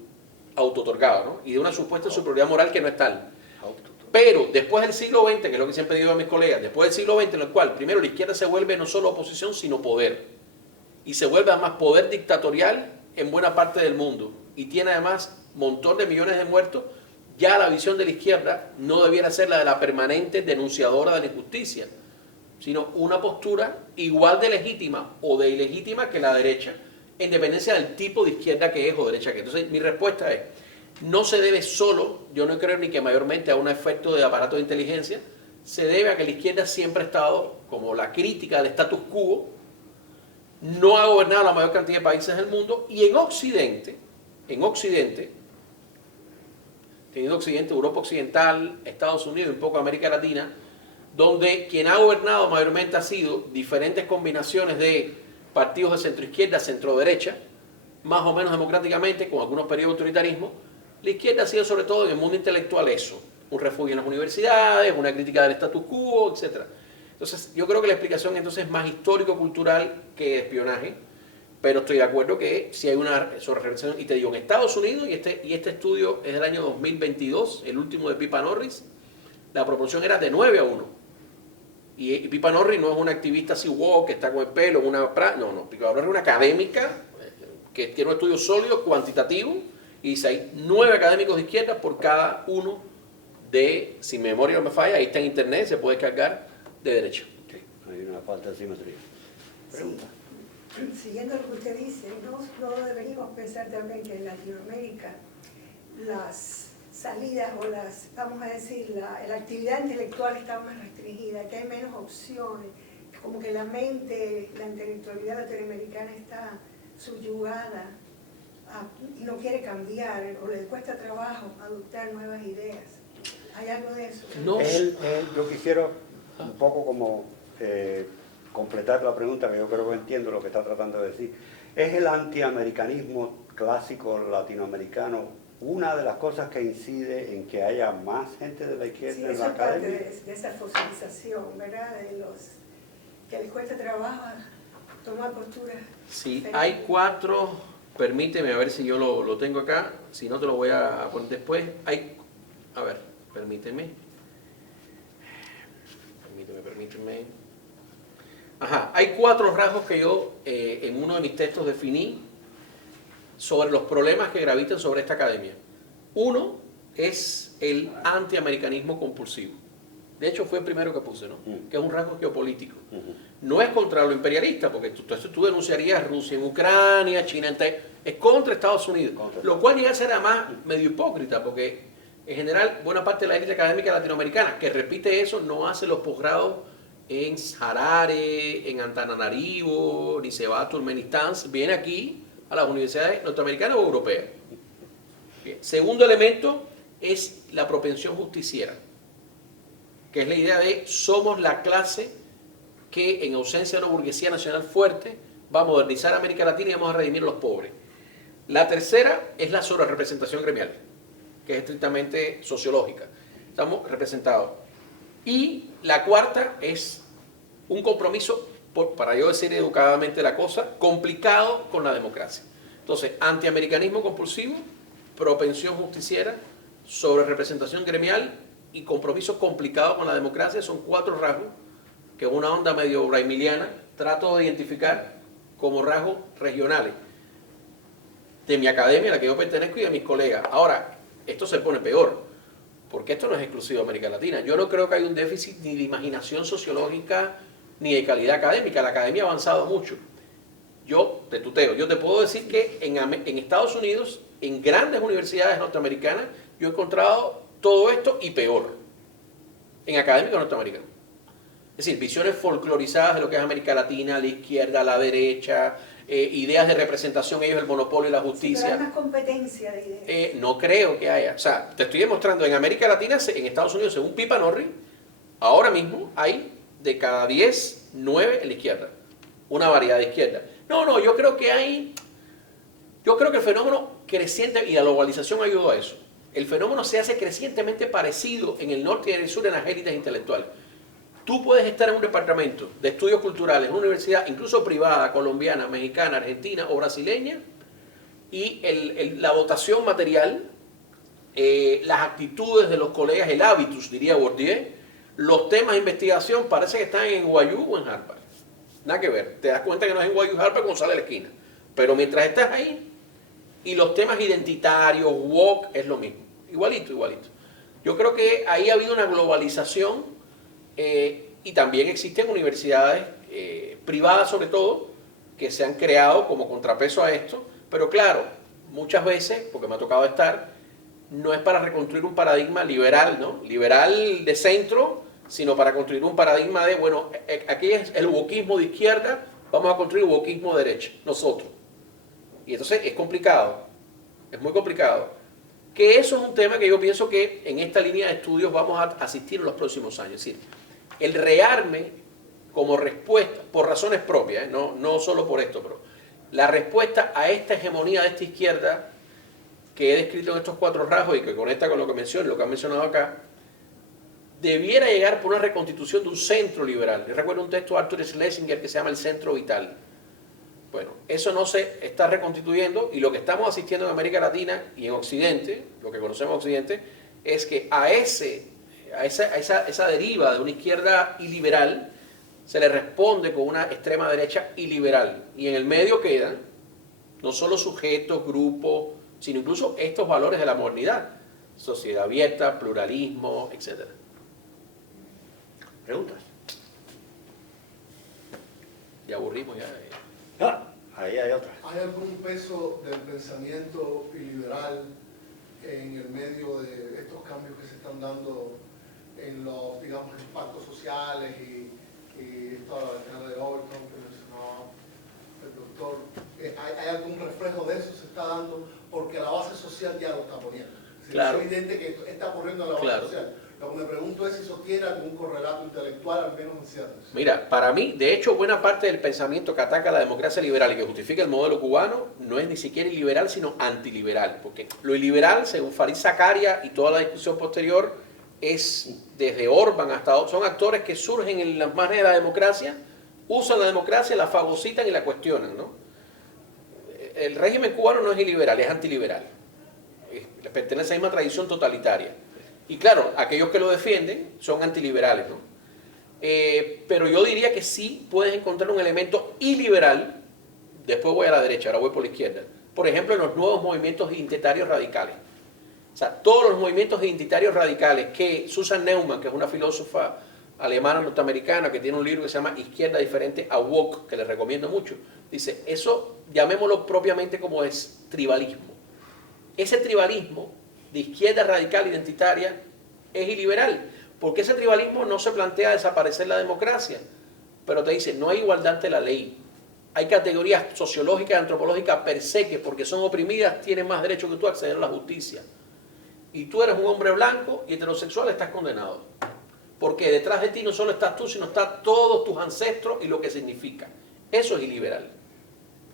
autootorgado, ¿no? Y de una supuesta superioridad moral que no es tal. Pero después del siglo XX, que es lo que siempre digo a mis colegas, después del siglo XX en el cual primero la izquierda se vuelve no solo oposición, sino poder, y se vuelve además poder dictatorial en buena parte del mundo, y tiene además un montón de millones de muertos, ya la visión de la izquierda no debiera ser la de la permanente denunciadora de la injusticia, sino una postura igual de legítima o de ilegítima que la derecha, en dependencia del tipo de izquierda que es o derecha que es. Entonces mi respuesta es, no se debe solo, yo no creo ni que mayormente a un efecto de aparato de inteligencia, se debe a que la izquierda siempre ha estado como la crítica del status quo, no ha gobernado la mayor cantidad de países del mundo, y en Occidente, teniendo Occidente, Europa Occidental, Estados Unidos y un poco América Latina, donde quien ha gobernado mayormente ha sido diferentes combinaciones de partidos de centroizquierda, centroderecha, más o menos democráticamente, con algunos periodos de autoritarismo. La izquierda ha sido sobre todo en el mundo intelectual eso, un refugio en las universidades, una crítica del status quo, etc. Entonces yo creo que la explicación entonces es más histórico-cultural que de espionaje, pero estoy de acuerdo que si hay una sobrerepresentación, y te digo, en Estados Unidos, y este estudio es del año 2022, el último de Pippa Norris, la proporción era de 9 a 1. Y Pippa Norris no es una activista así woke que está con el pelo, no, Pippa Norris es una académica que tiene un estudio sólido, cuantitativo, y dice hay 9 académicos de izquierda por cada uno de, si mi memoria no me falla, ahí está en internet, se puede cargar, de derecha. Okay. Hay una falta de simetría. Pregunta. Sí. Siguiendo lo que usted dice, no deberíamos pensar también que en Latinoamérica las salidas o vamos a decir, la actividad intelectual está más restringida, que hay menos opciones, como que la mente, la intelectualidad latinoamericana está subyugada y no quiere cambiar o le cuesta trabajo adoptar nuevas ideas. ¿Hay algo de eso? No. Yo quisiera un poco como completar la pregunta, que yo creo que entiendo lo que está tratando de decir. ¿Es el antiamericanismo clásico latinoamericano, una de las cosas que incide en que haya más gente de la izquierda Sí, en eso la es parte academia. de esa fosilización, ¿verdad? De los que les cuesta trabajo tomar posturas. Sí, diferentes. hay 4, permíteme a ver si yo lo tengo acá, si no te lo voy a poner después. A ver, permíteme. Ajá, hay 4 rasgos que yo en uno de mis textos definí sobre los problemas que gravitan sobre esta academia. Uno es el antiamericanismo compulsivo. De hecho, fue el primero que puse, ¿no? Que es un rasgo geopolítico. No es contra lo imperialista, porque tú denunciarías Rusia en Ucrania, China en Taiwán, es contra Estados Unidos. Lo cual llega a ser además medio hipócrita, porque en general buena parte de la élite académica latinoamericana que repite eso no hace los posgrados en Harare, en Antananarivo, ni se va a Turkmenistán, viene aquí a las universidades norteamericanas o europeas. Bien. Segundo elemento es la propensión justiciera, que es la idea de somos la clase que en ausencia de una burguesía nacional fuerte va a modernizar América Latina y vamos a redimir a los pobres. La tercera es la sobrerepresentación gremial, que es estrictamente sociológica. Estamos representados. Y la cuarta es un compromiso, para yo decir educadamente la cosa, complicado con la democracia. Entonces, antiamericanismo compulsivo, propensión justiciera, sobrerepresentación gremial y compromiso complicado con la democracia son 4 rasgos que en una onda medio braimiliana trato de identificar como rasgos regionales de mi academia, a la que yo pertenezco, y de mis colegas. Ahora, esto se pone peor, porque esto no es exclusivo de América Latina. Yo no creo que haya un déficit ni de imaginación sociológica ni de calidad académica. La academia ha avanzado mucho. Yo te tuteo, yo te puedo decir que en Estados Unidos, en grandes universidades norteamericanas, yo he encontrado todo esto y peor, en académicos norteamericanos. Es decir, visiones folclorizadas de lo que es América Latina, la izquierda, la derecha, ideas de representación, ellos el monopolio y la justicia. Sí, pero hay más competencia de ideas. No creo que haya. O sea, te estoy demostrando, en América Latina, en Estados Unidos, según Pipa Norri, ahora mismo hay de cada 10, 9 en la izquierda. Una variedad de izquierda. No, yo creo que el fenómeno creciente, y la globalización ayudó a eso, el fenómeno se hace crecientemente parecido en el norte y en el sur en las élites intelectuales. Tú puedes estar en un departamento de estudios culturales, en una universidad, incluso privada, colombiana, mexicana, argentina o brasileña, y la votación material, las actitudes de los colegas, el hábitus, diría Bourdieu, los temas de investigación parece que están en NYU o en Harvard. Nada que ver. Te das cuenta que no es en NYU o Harvard cuando sale a la esquina. Pero mientras estás ahí, y los temas identitarios, woke, es lo mismo. Igualito. Yo creo que ahí ha habido una globalización y también existen universidades privadas sobre todo que se han creado como contrapeso a esto, pero claro, muchas veces, porque me ha tocado estar, no es para reconstruir un paradigma liberal, ¿no? Liberal de centro, sino para construir un paradigma de, bueno, aquí es el wokismo de izquierda, vamos a construir el wokismo de derecha, nosotros. Y entonces es complicado, es muy complicado. Que eso es un tema que yo pienso que en esta línea de estudios vamos a asistir en los próximos años. Es decir, el rearme como respuesta, por razones propias, no solo por esto, pero la respuesta a esta hegemonía de esta izquierda que he descrito en estos 4 rasgos y que conecta con lo que menciono, lo que han mencionado acá, debiera llegar por una reconstitución de un centro liberal. Yo recuerdo un texto de Arthur Schlesinger que se llama El Centro Vital. Bueno, eso no se está reconstituyendo y lo que estamos asistiendo en América Latina y en Occidente, lo que conocemos en Occidente, es que a esa deriva de una izquierda iliberal se le responde con una extrema derecha iliberal. Y en el medio quedan no solo sujetos, grupos, sino incluso estos valores de la modernidad. Sociedad abierta, pluralismo, etc. ¿Preguntas? Ya aburrimos ya. Ahí hay otra. ¿Hay algún peso del pensamiento iliberal en el medio de estos cambios que se están dando en los, digamos, impactos sociales y toda la ventana de Overton que mencionaba el doctor? ¿Hay algún reflejo de eso? ¿Se está dando? Porque la base social ya lo está poniendo. Claro. Es evidente que esto está ocurriendo en la base Claro. social. Lo que me pregunto es si eso tiene algún correlato intelectual, al menos en ciertos. Mira, para mí, de hecho, buena parte del pensamiento que ataca la democracia liberal y que justifica el modelo cubano no es ni siquiera iliberal, sino antiliberal. Porque lo iliberal, según Farid Zakaria y toda la discusión posterior, es desde Orbán hasta... Son actores que surgen en las márgenes de la democracia, usan la democracia, la fagocitan y la cuestionan, ¿no? El régimen cubano no es iliberal, es antiliberal. Pertenece a la misma tradición totalitaria. Y claro, aquellos que lo defienden son antiliberales, ¿no? Pero yo diría que sí puedes encontrar un elemento iliberal, después voy a la derecha, ahora voy por la izquierda, por ejemplo en los nuevos movimientos identitarios radicales. O sea, todos los movimientos identitarios radicales que Susan Neumann, que es una filósofa alemana norteamericana que tiene un libro que se llama Izquierda Diferente a Woke, que les recomiendo mucho, dice, eso llamémoslo propiamente como es tribalismo. Ese tribalismo de izquierda radical identitaria es iliberal, porque ese tribalismo no se plantea desaparecer la democracia, pero te dice, no hay igualdad ante la ley. Hay categorías sociológicas y antropológicas per se que porque son oprimidas tienen más derecho que tú a acceder a la justicia. Y tú eres un hombre blanco y heterosexual, estás condenado. Porque detrás de ti no solo estás tú, sino están todos tus ancestros y lo que significa. Eso es iliberal,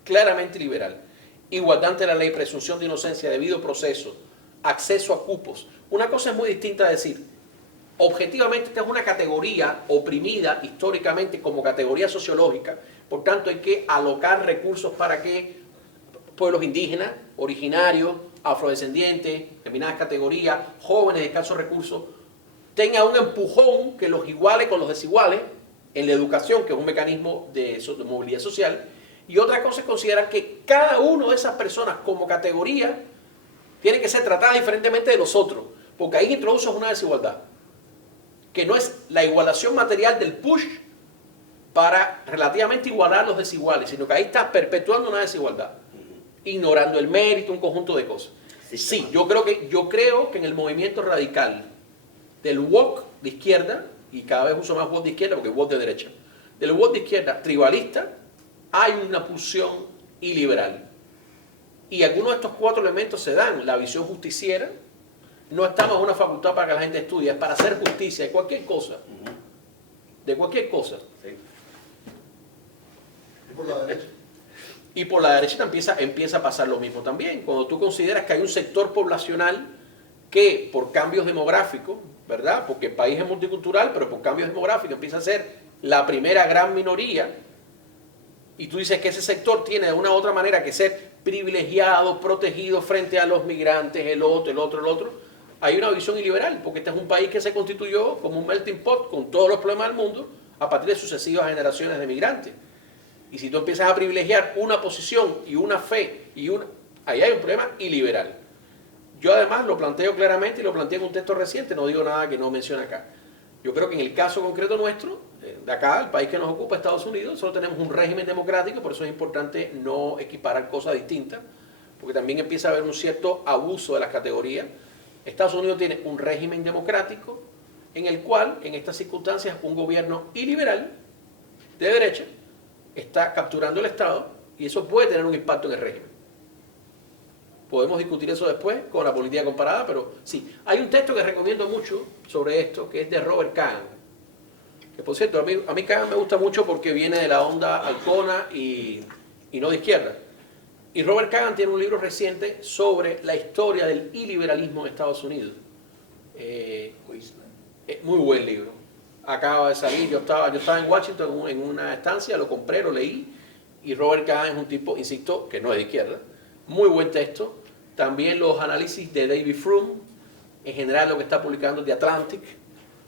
claramente liberal. Igualdad ante la ley, presunción de inocencia, debido proceso, acceso a cupos. Una cosa es muy distinta a decir, objetivamente esta es una categoría oprimida históricamente como categoría sociológica, por tanto hay que alocar recursos para que pueblos indígenas, originarios, afrodescendientes, determinadas categorías, jóvenes de escasos recursos, tengan un empujón que los iguale con los desiguales en la educación, que es un mecanismo de movilidad social. Y otra cosa es considerar que cada uno de esas personas como categoría tiene que ser tratada diferentemente de los otros, porque ahí introduces una desigualdad, que no es la igualación material del push para relativamente igualar a los desiguales, sino que ahí estás perpetuando una desigualdad, ignorando el mérito, un conjunto de cosas. Sí, yo creo que en el movimiento radical del woke de izquierda, y cada vez uso más woke de izquierda porque woke de derecha, del woke de izquierda tribalista, hay una pulsión iliberal. Y algunos de estos cuatro elementos se dan. La visión justiciera, no estamos en una facultad para que la gente estudie, es para hacer justicia de cualquier cosa. De cualquier cosa. Sí. Y por la derecha. Y por la derecha empieza a pasar lo mismo también. Cuando tú consideras que hay un sector poblacional que por cambios demográficos, ¿verdad? Porque el país es multicultural, pero por cambios demográficos empieza a ser la primera gran minoría, y tú dices que ese sector tiene de una u otra manera que ser privilegiado, protegido frente a los migrantes, el otro, hay una visión iliberal, porque este es un país que se constituyó como un melting pot con todos los problemas del mundo a partir de sucesivas generaciones de migrantes. Y si tú empiezas a privilegiar una posición y una fe, ahí hay un problema iliberal. Yo además lo planteo claramente y lo planteé en un texto reciente, no digo nada que no mencione acá. Yo creo que en el caso concreto nuestro, de acá, el país que nos ocupa, Estados Unidos, solo tenemos un régimen democrático, por eso es importante no equiparar cosas distintas, porque también empieza a haber un cierto abuso de las categorías. Estados Unidos tiene un régimen democrático en el cual, en estas circunstancias, un gobierno iliberal, de derecha, está capturando el Estado y eso puede tener un impacto en el régimen. Podemos discutir eso después con la política comparada, pero sí. Hay un texto que recomiendo mucho sobre esto, que es de Robert Kagan. Que por cierto, a mí Kagan me gusta mucho porque viene de la onda halcona y no de izquierda. Y Robert Kagan tiene un libro reciente sobre la historia del iliberalismo en Estados Unidos. Muy buen libro. Acaba de salir, yo estaba en Washington en una estancia, lo compré, lo leí, y Robert Kagan es un tipo, insisto, que no es de izquierda. Muy buen texto. También los análisis de David Frum, en general lo que está publicando The Atlantic,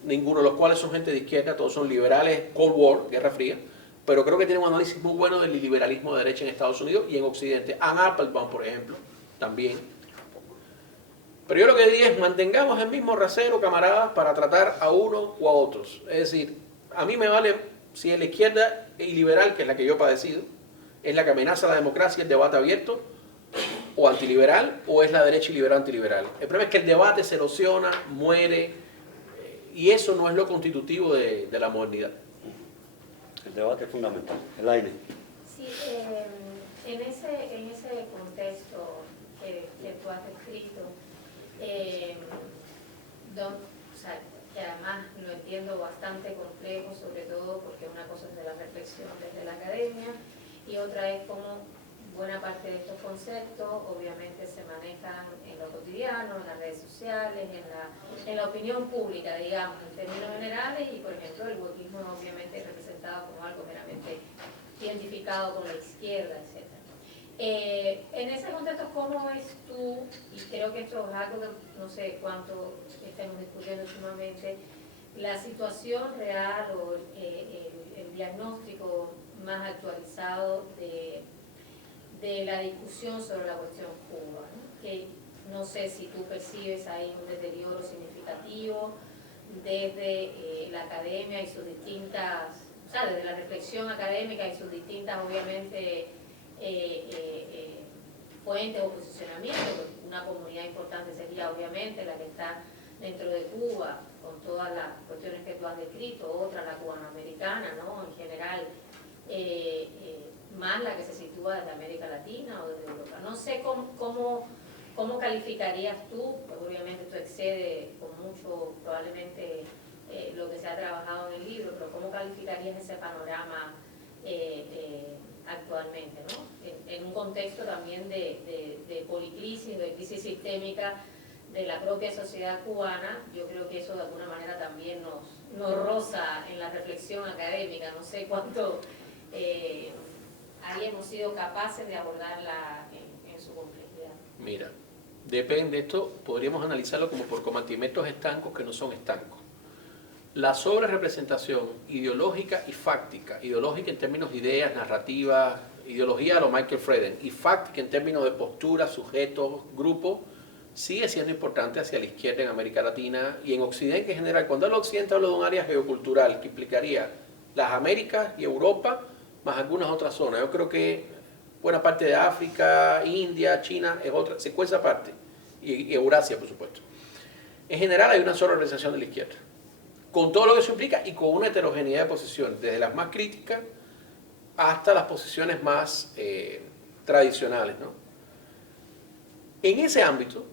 ninguno de los cuales son gente de izquierda, todos son liberales, Cold War, Guerra Fría, pero creo que tiene un análisis muy bueno del liberalismo de derecha en Estados Unidos y en Occidente. Ann Applebaum, por ejemplo, también. Pero yo lo que diría es mantengamos el mismo rasero, camaradas, para tratar a uno o a otros. Es decir, a mí me vale si es la izquierda iliberal, que es la que yo he padecido, es la que amenaza la democracia, el debate abierto, o antiliberal, o es la derecha iliberal antiliberal. El problema es que el debate se erosiona, muere, y eso no es lo constitutivo de la modernidad. El debate es fundamental. El aire. Sí, en ese contexto que tú has escrito, bastante complejo, sobre todo porque una cosa es de la reflexión desde la academia y otra es cómo buena parte de estos conceptos obviamente se manejan en lo cotidiano, en las redes sociales, en la opinión pública, digamos, en términos generales, y por ejemplo el wokismo obviamente es representado como algo meramente identificado con la izquierda, etc. En ese contexto, ¿cómo ves tú, y creo que esto es algo que no sé cuánto estemos discutiendo últimamente, la situación real o el diagnóstico más actualizado de la discusión sobre la cuestión Cuba, ¿no? Que no sé si tú percibes ahí un deterioro significativo desde la academia y sus distintas, o sea, desde la reflexión académica y sus distintas, obviamente, fuentes o posicionamientos. Una comunidad importante sería, obviamente, la que está dentro de Cuba, con todas las cuestiones que tú has descrito, otra, la cubanoamericana, ¿no? En general, más la que se sitúa desde América Latina o desde Europa. No sé cómo calificarías tú, pues obviamente esto excede con mucho probablemente lo que se ha trabajado en el libro, pero cómo calificarías ese panorama actualmente, ¿no? En un contexto también de policrisis, de crisis sistémica de la propia sociedad cubana. Yo creo que eso de alguna manera también nos roza en la reflexión académica. No sé cuánto ahí hemos sido capaces de abordarla en su complejidad. Mira, depende, esto podríamos analizarlo como por compartimentos estancos que no son estancos. La sobrerepresentación ideológica y fáctica, ideológica en términos de ideas, narrativas, ideología a lo Michael Freden, y fáctica en términos de posturas, sujetos, grupos, sigue siendo importante hacia la izquierda en América Latina y en Occidente en general. Cuando hablo de Occidente hablo de un área geocultural que implicaría las Américas y Europa, más algunas otras zonas. Yo creo que buena parte de África, India, China, es otra, se cuesta aparte, y Eurasia, por supuesto. En general hay una sobrerepresentación de la izquierda, con todo lo que eso implica y con una heterogeneidad de posiciones, desde las más críticas hasta las posiciones más tradicionales, ¿no? En ese ámbito,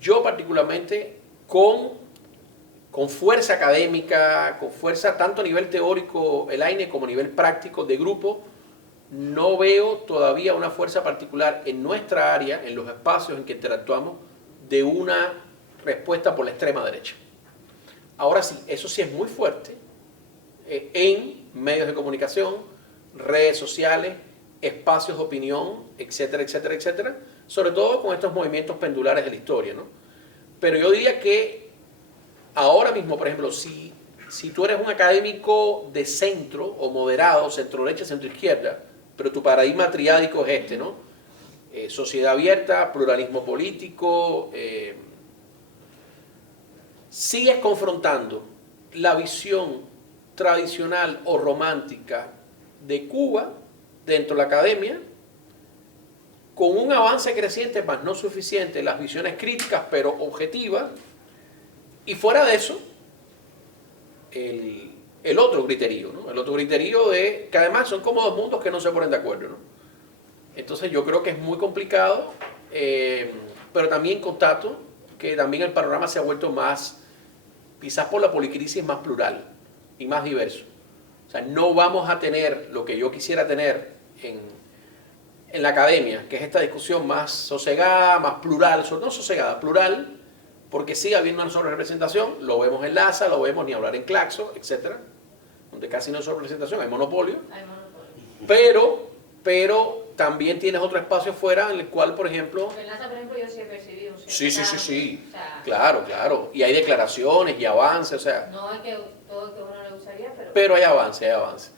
yo particularmente, con fuerza académica, con fuerza tanto a nivel teórico, el AINE, como a nivel práctico de grupo, no veo todavía una fuerza particular en nuestra área, en los espacios en que interactuamos, de una respuesta por la extrema derecha. Ahora sí, eso sí es muy fuerte en medios de comunicación, redes sociales, espacios de opinión, etcétera, etcétera, etcétera, sobre todo con estos movimientos pendulares de la historia, ¿no? Pero yo diría que ahora mismo, por ejemplo, si tú eres un académico de centro o moderado, centro-derecha, centro-izquierda, pero tu paradigma triádico es este, ¿no? Sociedad abierta, pluralismo político, sigues confrontando la visión tradicional o romántica de Cuba dentro de la academia, con un avance creciente, más no suficiente, las visiones críticas, pero objetivas, y fuera de eso, el otro criterio, ¿no? El otro criterio de que además son como dos mundos que no se ponen de acuerdo, ¿no? Entonces yo creo que es muy complicado, pero también constato que también el panorama se ha vuelto más, quizás por la policrisis, más plural y más diverso. O sea, no vamos a tener lo que yo quisiera tener en la academia, que es esta discusión más sosegada, más plural, no sosegada, plural, porque sigue habiendo una sobrerepresentación, lo vemos en LASA, lo vemos ni hablar en Claxo, etcétera, donde casi no hay sobrerepresentación, hay monopolio. Hay monopolio. Pero también tienes otro espacio fuera en el cual, por ejemplo... En LASA, por ejemplo, yo sí he percibido un cierto Sí. O sea, claro. Y hay declaraciones y avances, o sea... No es que todo que uno le gustaría, pero... Pero hay avance.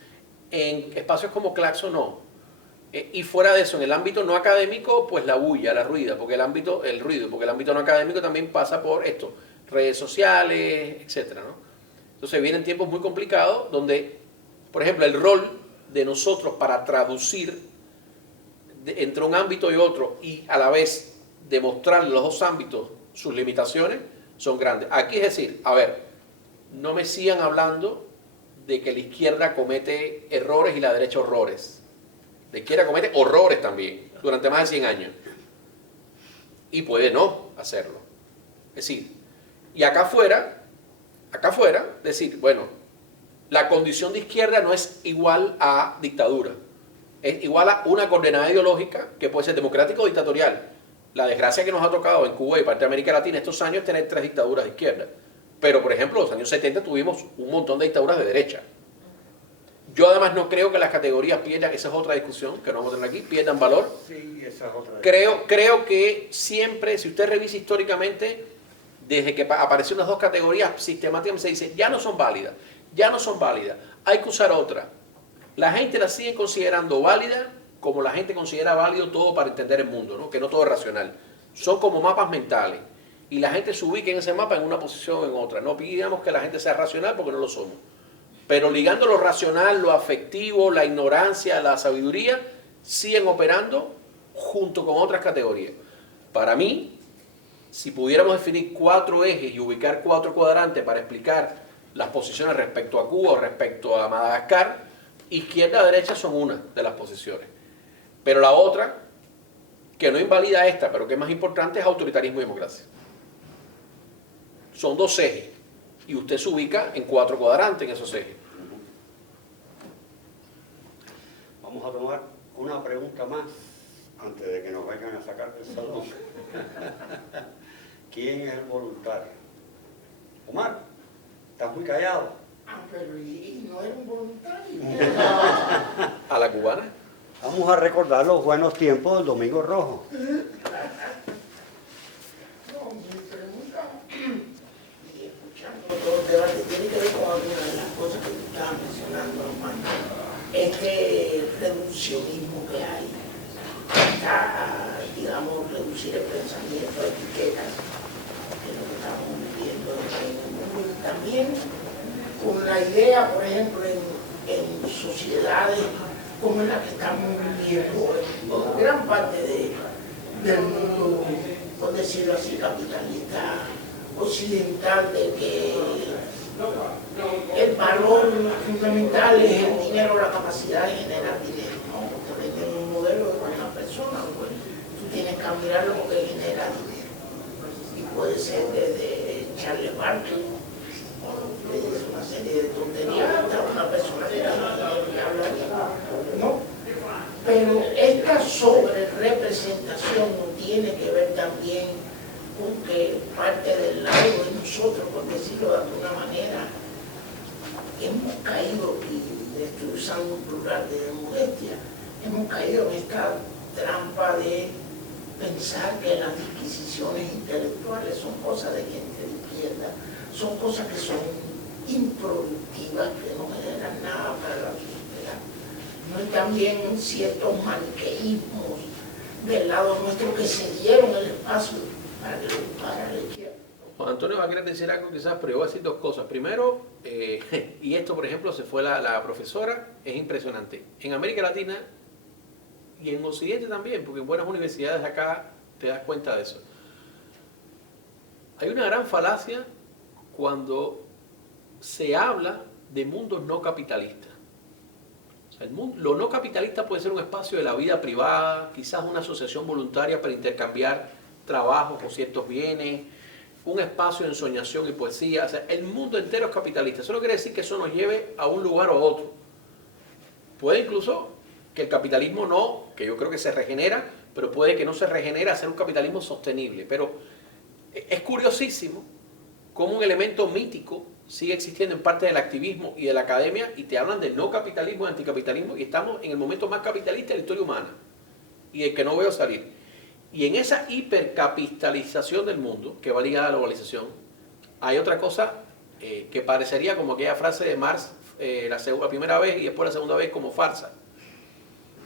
En espacios como Claxo no. Y fuera de eso, en el ámbito no académico, pues la bulla, la ruida, porque el ámbito no académico también pasa por esto, redes sociales, etcétera, ¿no? Entonces vienen tiempos muy complicados donde, por ejemplo, el rol de nosotros para traducir entre un ámbito y otro y a la vez demostrar en los dos ámbitos sus limitaciones son grandes. Aquí es decir, a ver, no me sigan hablando de que la izquierda comete errores y la derecha horrores. La izquierda comete horrores también, durante más de 100 años. Y puede no hacerlo. Es decir, y acá afuera, acá afuera, decir, bueno, la condición de izquierda no es igual a dictadura, es igual a una coordenada ideológica que puede ser democrática o dictatorial. La desgracia que nos ha tocado en Cuba y parte de América Latina estos años es tener 3 dictaduras de izquierda. Pero, por ejemplo, en los años 70 tuvimos un montón de dictaduras de derecha. Yo además no creo que las categorías pierdan, esa es otra discusión que no vamos a tener aquí, pierdan valor. Sí, esa es otra. Creo que siempre, si usted revisa históricamente, desde que aparecieron las 2 categorías, sistemáticamente se dice, ya no son válidas, hay que usar otra. La gente la sigue considerando válida como la gente considera válido todo para entender el mundo, ¿no? Que no todo es racional. Son como mapas mentales. Y la gente se ubica en ese mapa en una posición o en otra. No pidamos que la gente sea racional porque no lo somos. Pero ligando lo racional, lo afectivo, la ignorancia, la sabiduría, siguen operando junto con otras categorías. Para mí, si pudiéramos definir 4 ejes y ubicar 4 cuadrantes para explicar las posiciones respecto a Cuba o respecto a Madagascar, izquierda y derecha son una de las posiciones. Pero la otra, que no invalida esta, pero que es más importante, es autoritarismo y democracia. Son 2 ejes. Y usted se ubica en 4 cuadrantes en esos ejes. Vamos a tomar una pregunta más antes de que nos vayan a sacar del salón. ¿Quién es el voluntario? Omar, estás muy callado. Ah, pero y no era un voluntario. ¿A la cubana? Vamos a recordar los buenos tiempos del Domingo Rojo. No, mi pregunta, y escuchando todo el debate, tiene que ver con alguna de las cosas que tú estabas mencionando, Armando. Este reduccionismo que hay, digamos, reducir el pensamiento a etiquetas, que es lo que estamos viviendo en el mundo, y también con la idea, por ejemplo, en sociedades como en la que estamos viviendo, en gran parte del mundo, por decirlo así, capitalista occidental, de que el valor fundamental es el dinero, la capacidad de generar dinero, ¿no? Te venden un modelo de una persona, pues tú tienes que admirarlo porque genera dinero. Y puede ser desde Charles Barkley, que dice una serie de tonterías, hasta una persona que habla bien, ¿no? Pero esta sobre-representación tiene que ver también con que parte del lado de nosotros, por decirlo de alguna manera, hemos caído, y estoy usando un plural de modestia, hemos caído en esta trampa de pensar que las disquisiciones intelectuales son cosas de gente de izquierda, son cosas que son improductivas, que no generan nada para la sociedad. No hay también ciertos maniqueísmos del lado nuestro que se dieron el espacio para que lo ocupara la izquierda. Juan Antonio va a querer decir algo quizás, pero yo voy a decir 2 cosas. Primero, y esto por ejemplo se fue la profesora, es impresionante. En América Latina y en Occidente también, porque en buenas universidades acá te das cuenta de eso. Hay una gran falacia cuando se habla de mundos no capitalistas. O sea, lo no capitalista puede ser un espacio de la vida privada, quizás una asociación voluntaria para intercambiar trabajos o ciertos bienes, un espacio de ensoñación y poesía. O sea, el mundo entero es capitalista. Eso no quiere decir que eso nos lleve a un lugar o a otro. Puede incluso que el capitalismo no, que yo creo que se regenera, pero puede que no se regenere a ser un capitalismo sostenible. Pero es curiosísimo cómo un elemento mítico sigue existiendo en parte del activismo y de la academia, y te hablan de no capitalismo y anticapitalismo, y estamos en el momento más capitalista de la historia humana, y del que no veo salir. Y en esa hipercapitalización del mundo, que va ligada a la globalización, hay otra cosa que parecería como aquella frase de Marx, la primera vez y después la segunda vez como farsa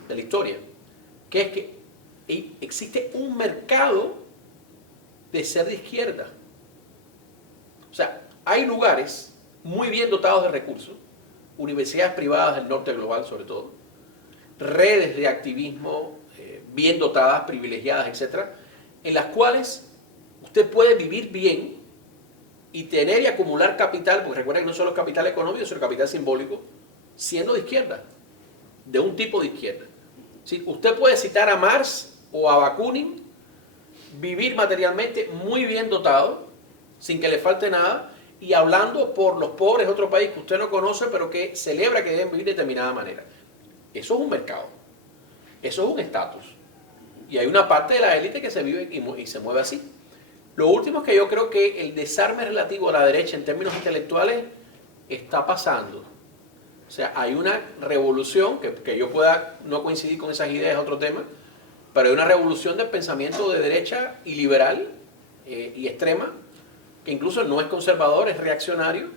de la historia, que es que existe un mercado de ser de izquierda. O sea, hay lugares muy bien dotados de recursos, universidades privadas del norte global sobre todo, redes de activismo bien dotadas, privilegiadas, etcétera, en las cuales usted puede vivir bien y tener y acumular capital, porque recuerden que no solo es capital económico, sino capital simbólico, siendo de izquierda, de un tipo de izquierda. ¿Sí? Usted puede citar a Marx o a Bakunin, vivir materialmente muy bien dotado, sin que le falte nada, y hablando por los pobres de otro país que usted no conoce, pero que celebra que deben vivir de determinada manera. Eso es un mercado, eso es un estatus. Y hay una parte de la élite que se vive y se mueve así. Lo último es que yo creo que el desarme relativo a la derecha en términos intelectuales está pasando. O sea, hay una revolución, que yo pueda no coincidir con esas ideas, es otro tema, pero hay una revolución del pensamiento de derecha y liberal y extrema, que incluso no es conservador, es reaccionario,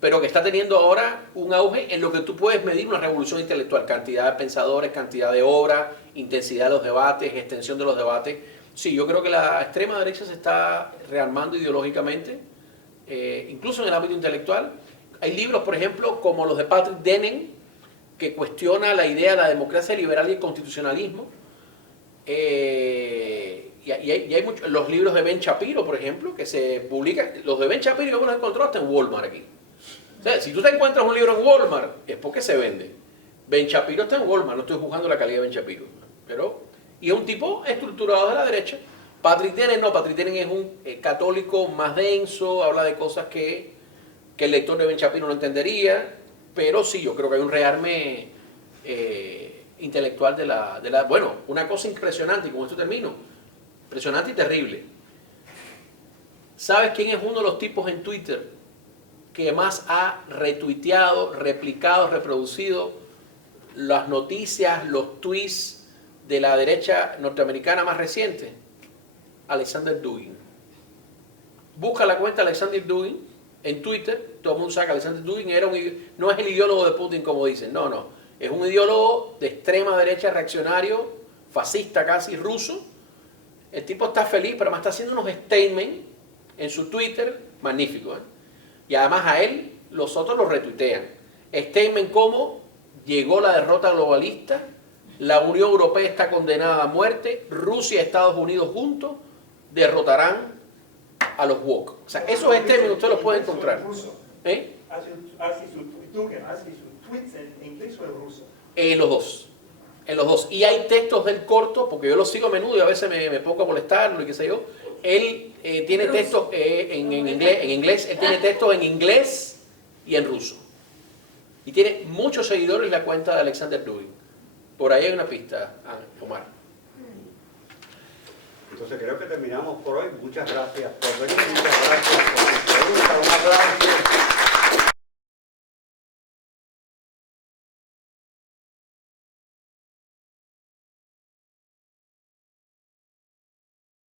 pero que está teniendo ahora un auge en lo que tú puedes medir una revolución intelectual, cantidad de pensadores, cantidad de obras, intensidad de los debates, extensión de los debates. Sí, yo creo que la extrema derecha se está rearmando ideológicamente, incluso en el ámbito intelectual. Hay libros, por ejemplo, como los de Patrick Denning, que cuestiona la idea de la democracia liberal y el constitucionalismo. Y hay muchos, los libros de Ben Shapiro, por ejemplo, que se publican. Los de Ben Shapiro yo me los encontré hasta en Walmart aquí. O sea, si tú te encuentras un libro en Walmart, es porque se vende. Ben Shapiro está en Walmart, no estoy juzgando la calidad de Ben Shapiro. Y es un tipo estructurado de la derecha. Patrick Denning no, Patrick Denning es un católico más denso, habla de cosas que el lector de Ben Shapiro no entendería, pero sí, yo creo que hay un rearme intelectual de la... Bueno, una cosa impresionante, y con esto termino, impresionante y terrible. ¿Sabes quién es uno de los tipos en Twitter que más ha retuiteado, replicado, reproducido las noticias, los tweets de la derecha norteamericana más reciente? Alexander Dugin. Busca la cuenta Alexander Dugin en Twitter, todo el mundo sabe que Alexander Dugin no es el ideólogo de Putin como dicen, no, es un ideólogo de extrema derecha, reaccionario, fascista casi, ruso. El tipo está feliz, pero además está haciendo unos statements en su Twitter magníficos, ¿eh? Y además a él los otros lo retuitean. Statement como: llegó la derrota globalista, la Unión Europea está condenada a muerte, Rusia y Estados Unidos juntos derrotarán a los woke. O sea, esos statements usted los puede encontrar. ¿Eh? ¿Hace sus tweets en inglés o en ruso? En los dos. Y hay textos del corto, porque yo lo sigo a menudo y a veces me pongo a molestarlo y qué sé yo. Él tiene textos en inglés, él tiene textos en inglés y en ruso. Y tiene muchos seguidores la cuenta de Alexander Dugin. Por ahí hay una pista, Omar. Entonces creo que terminamos por hoy. Muchas gracias por venir, muchas gracias por su pregunta. Un aplauso.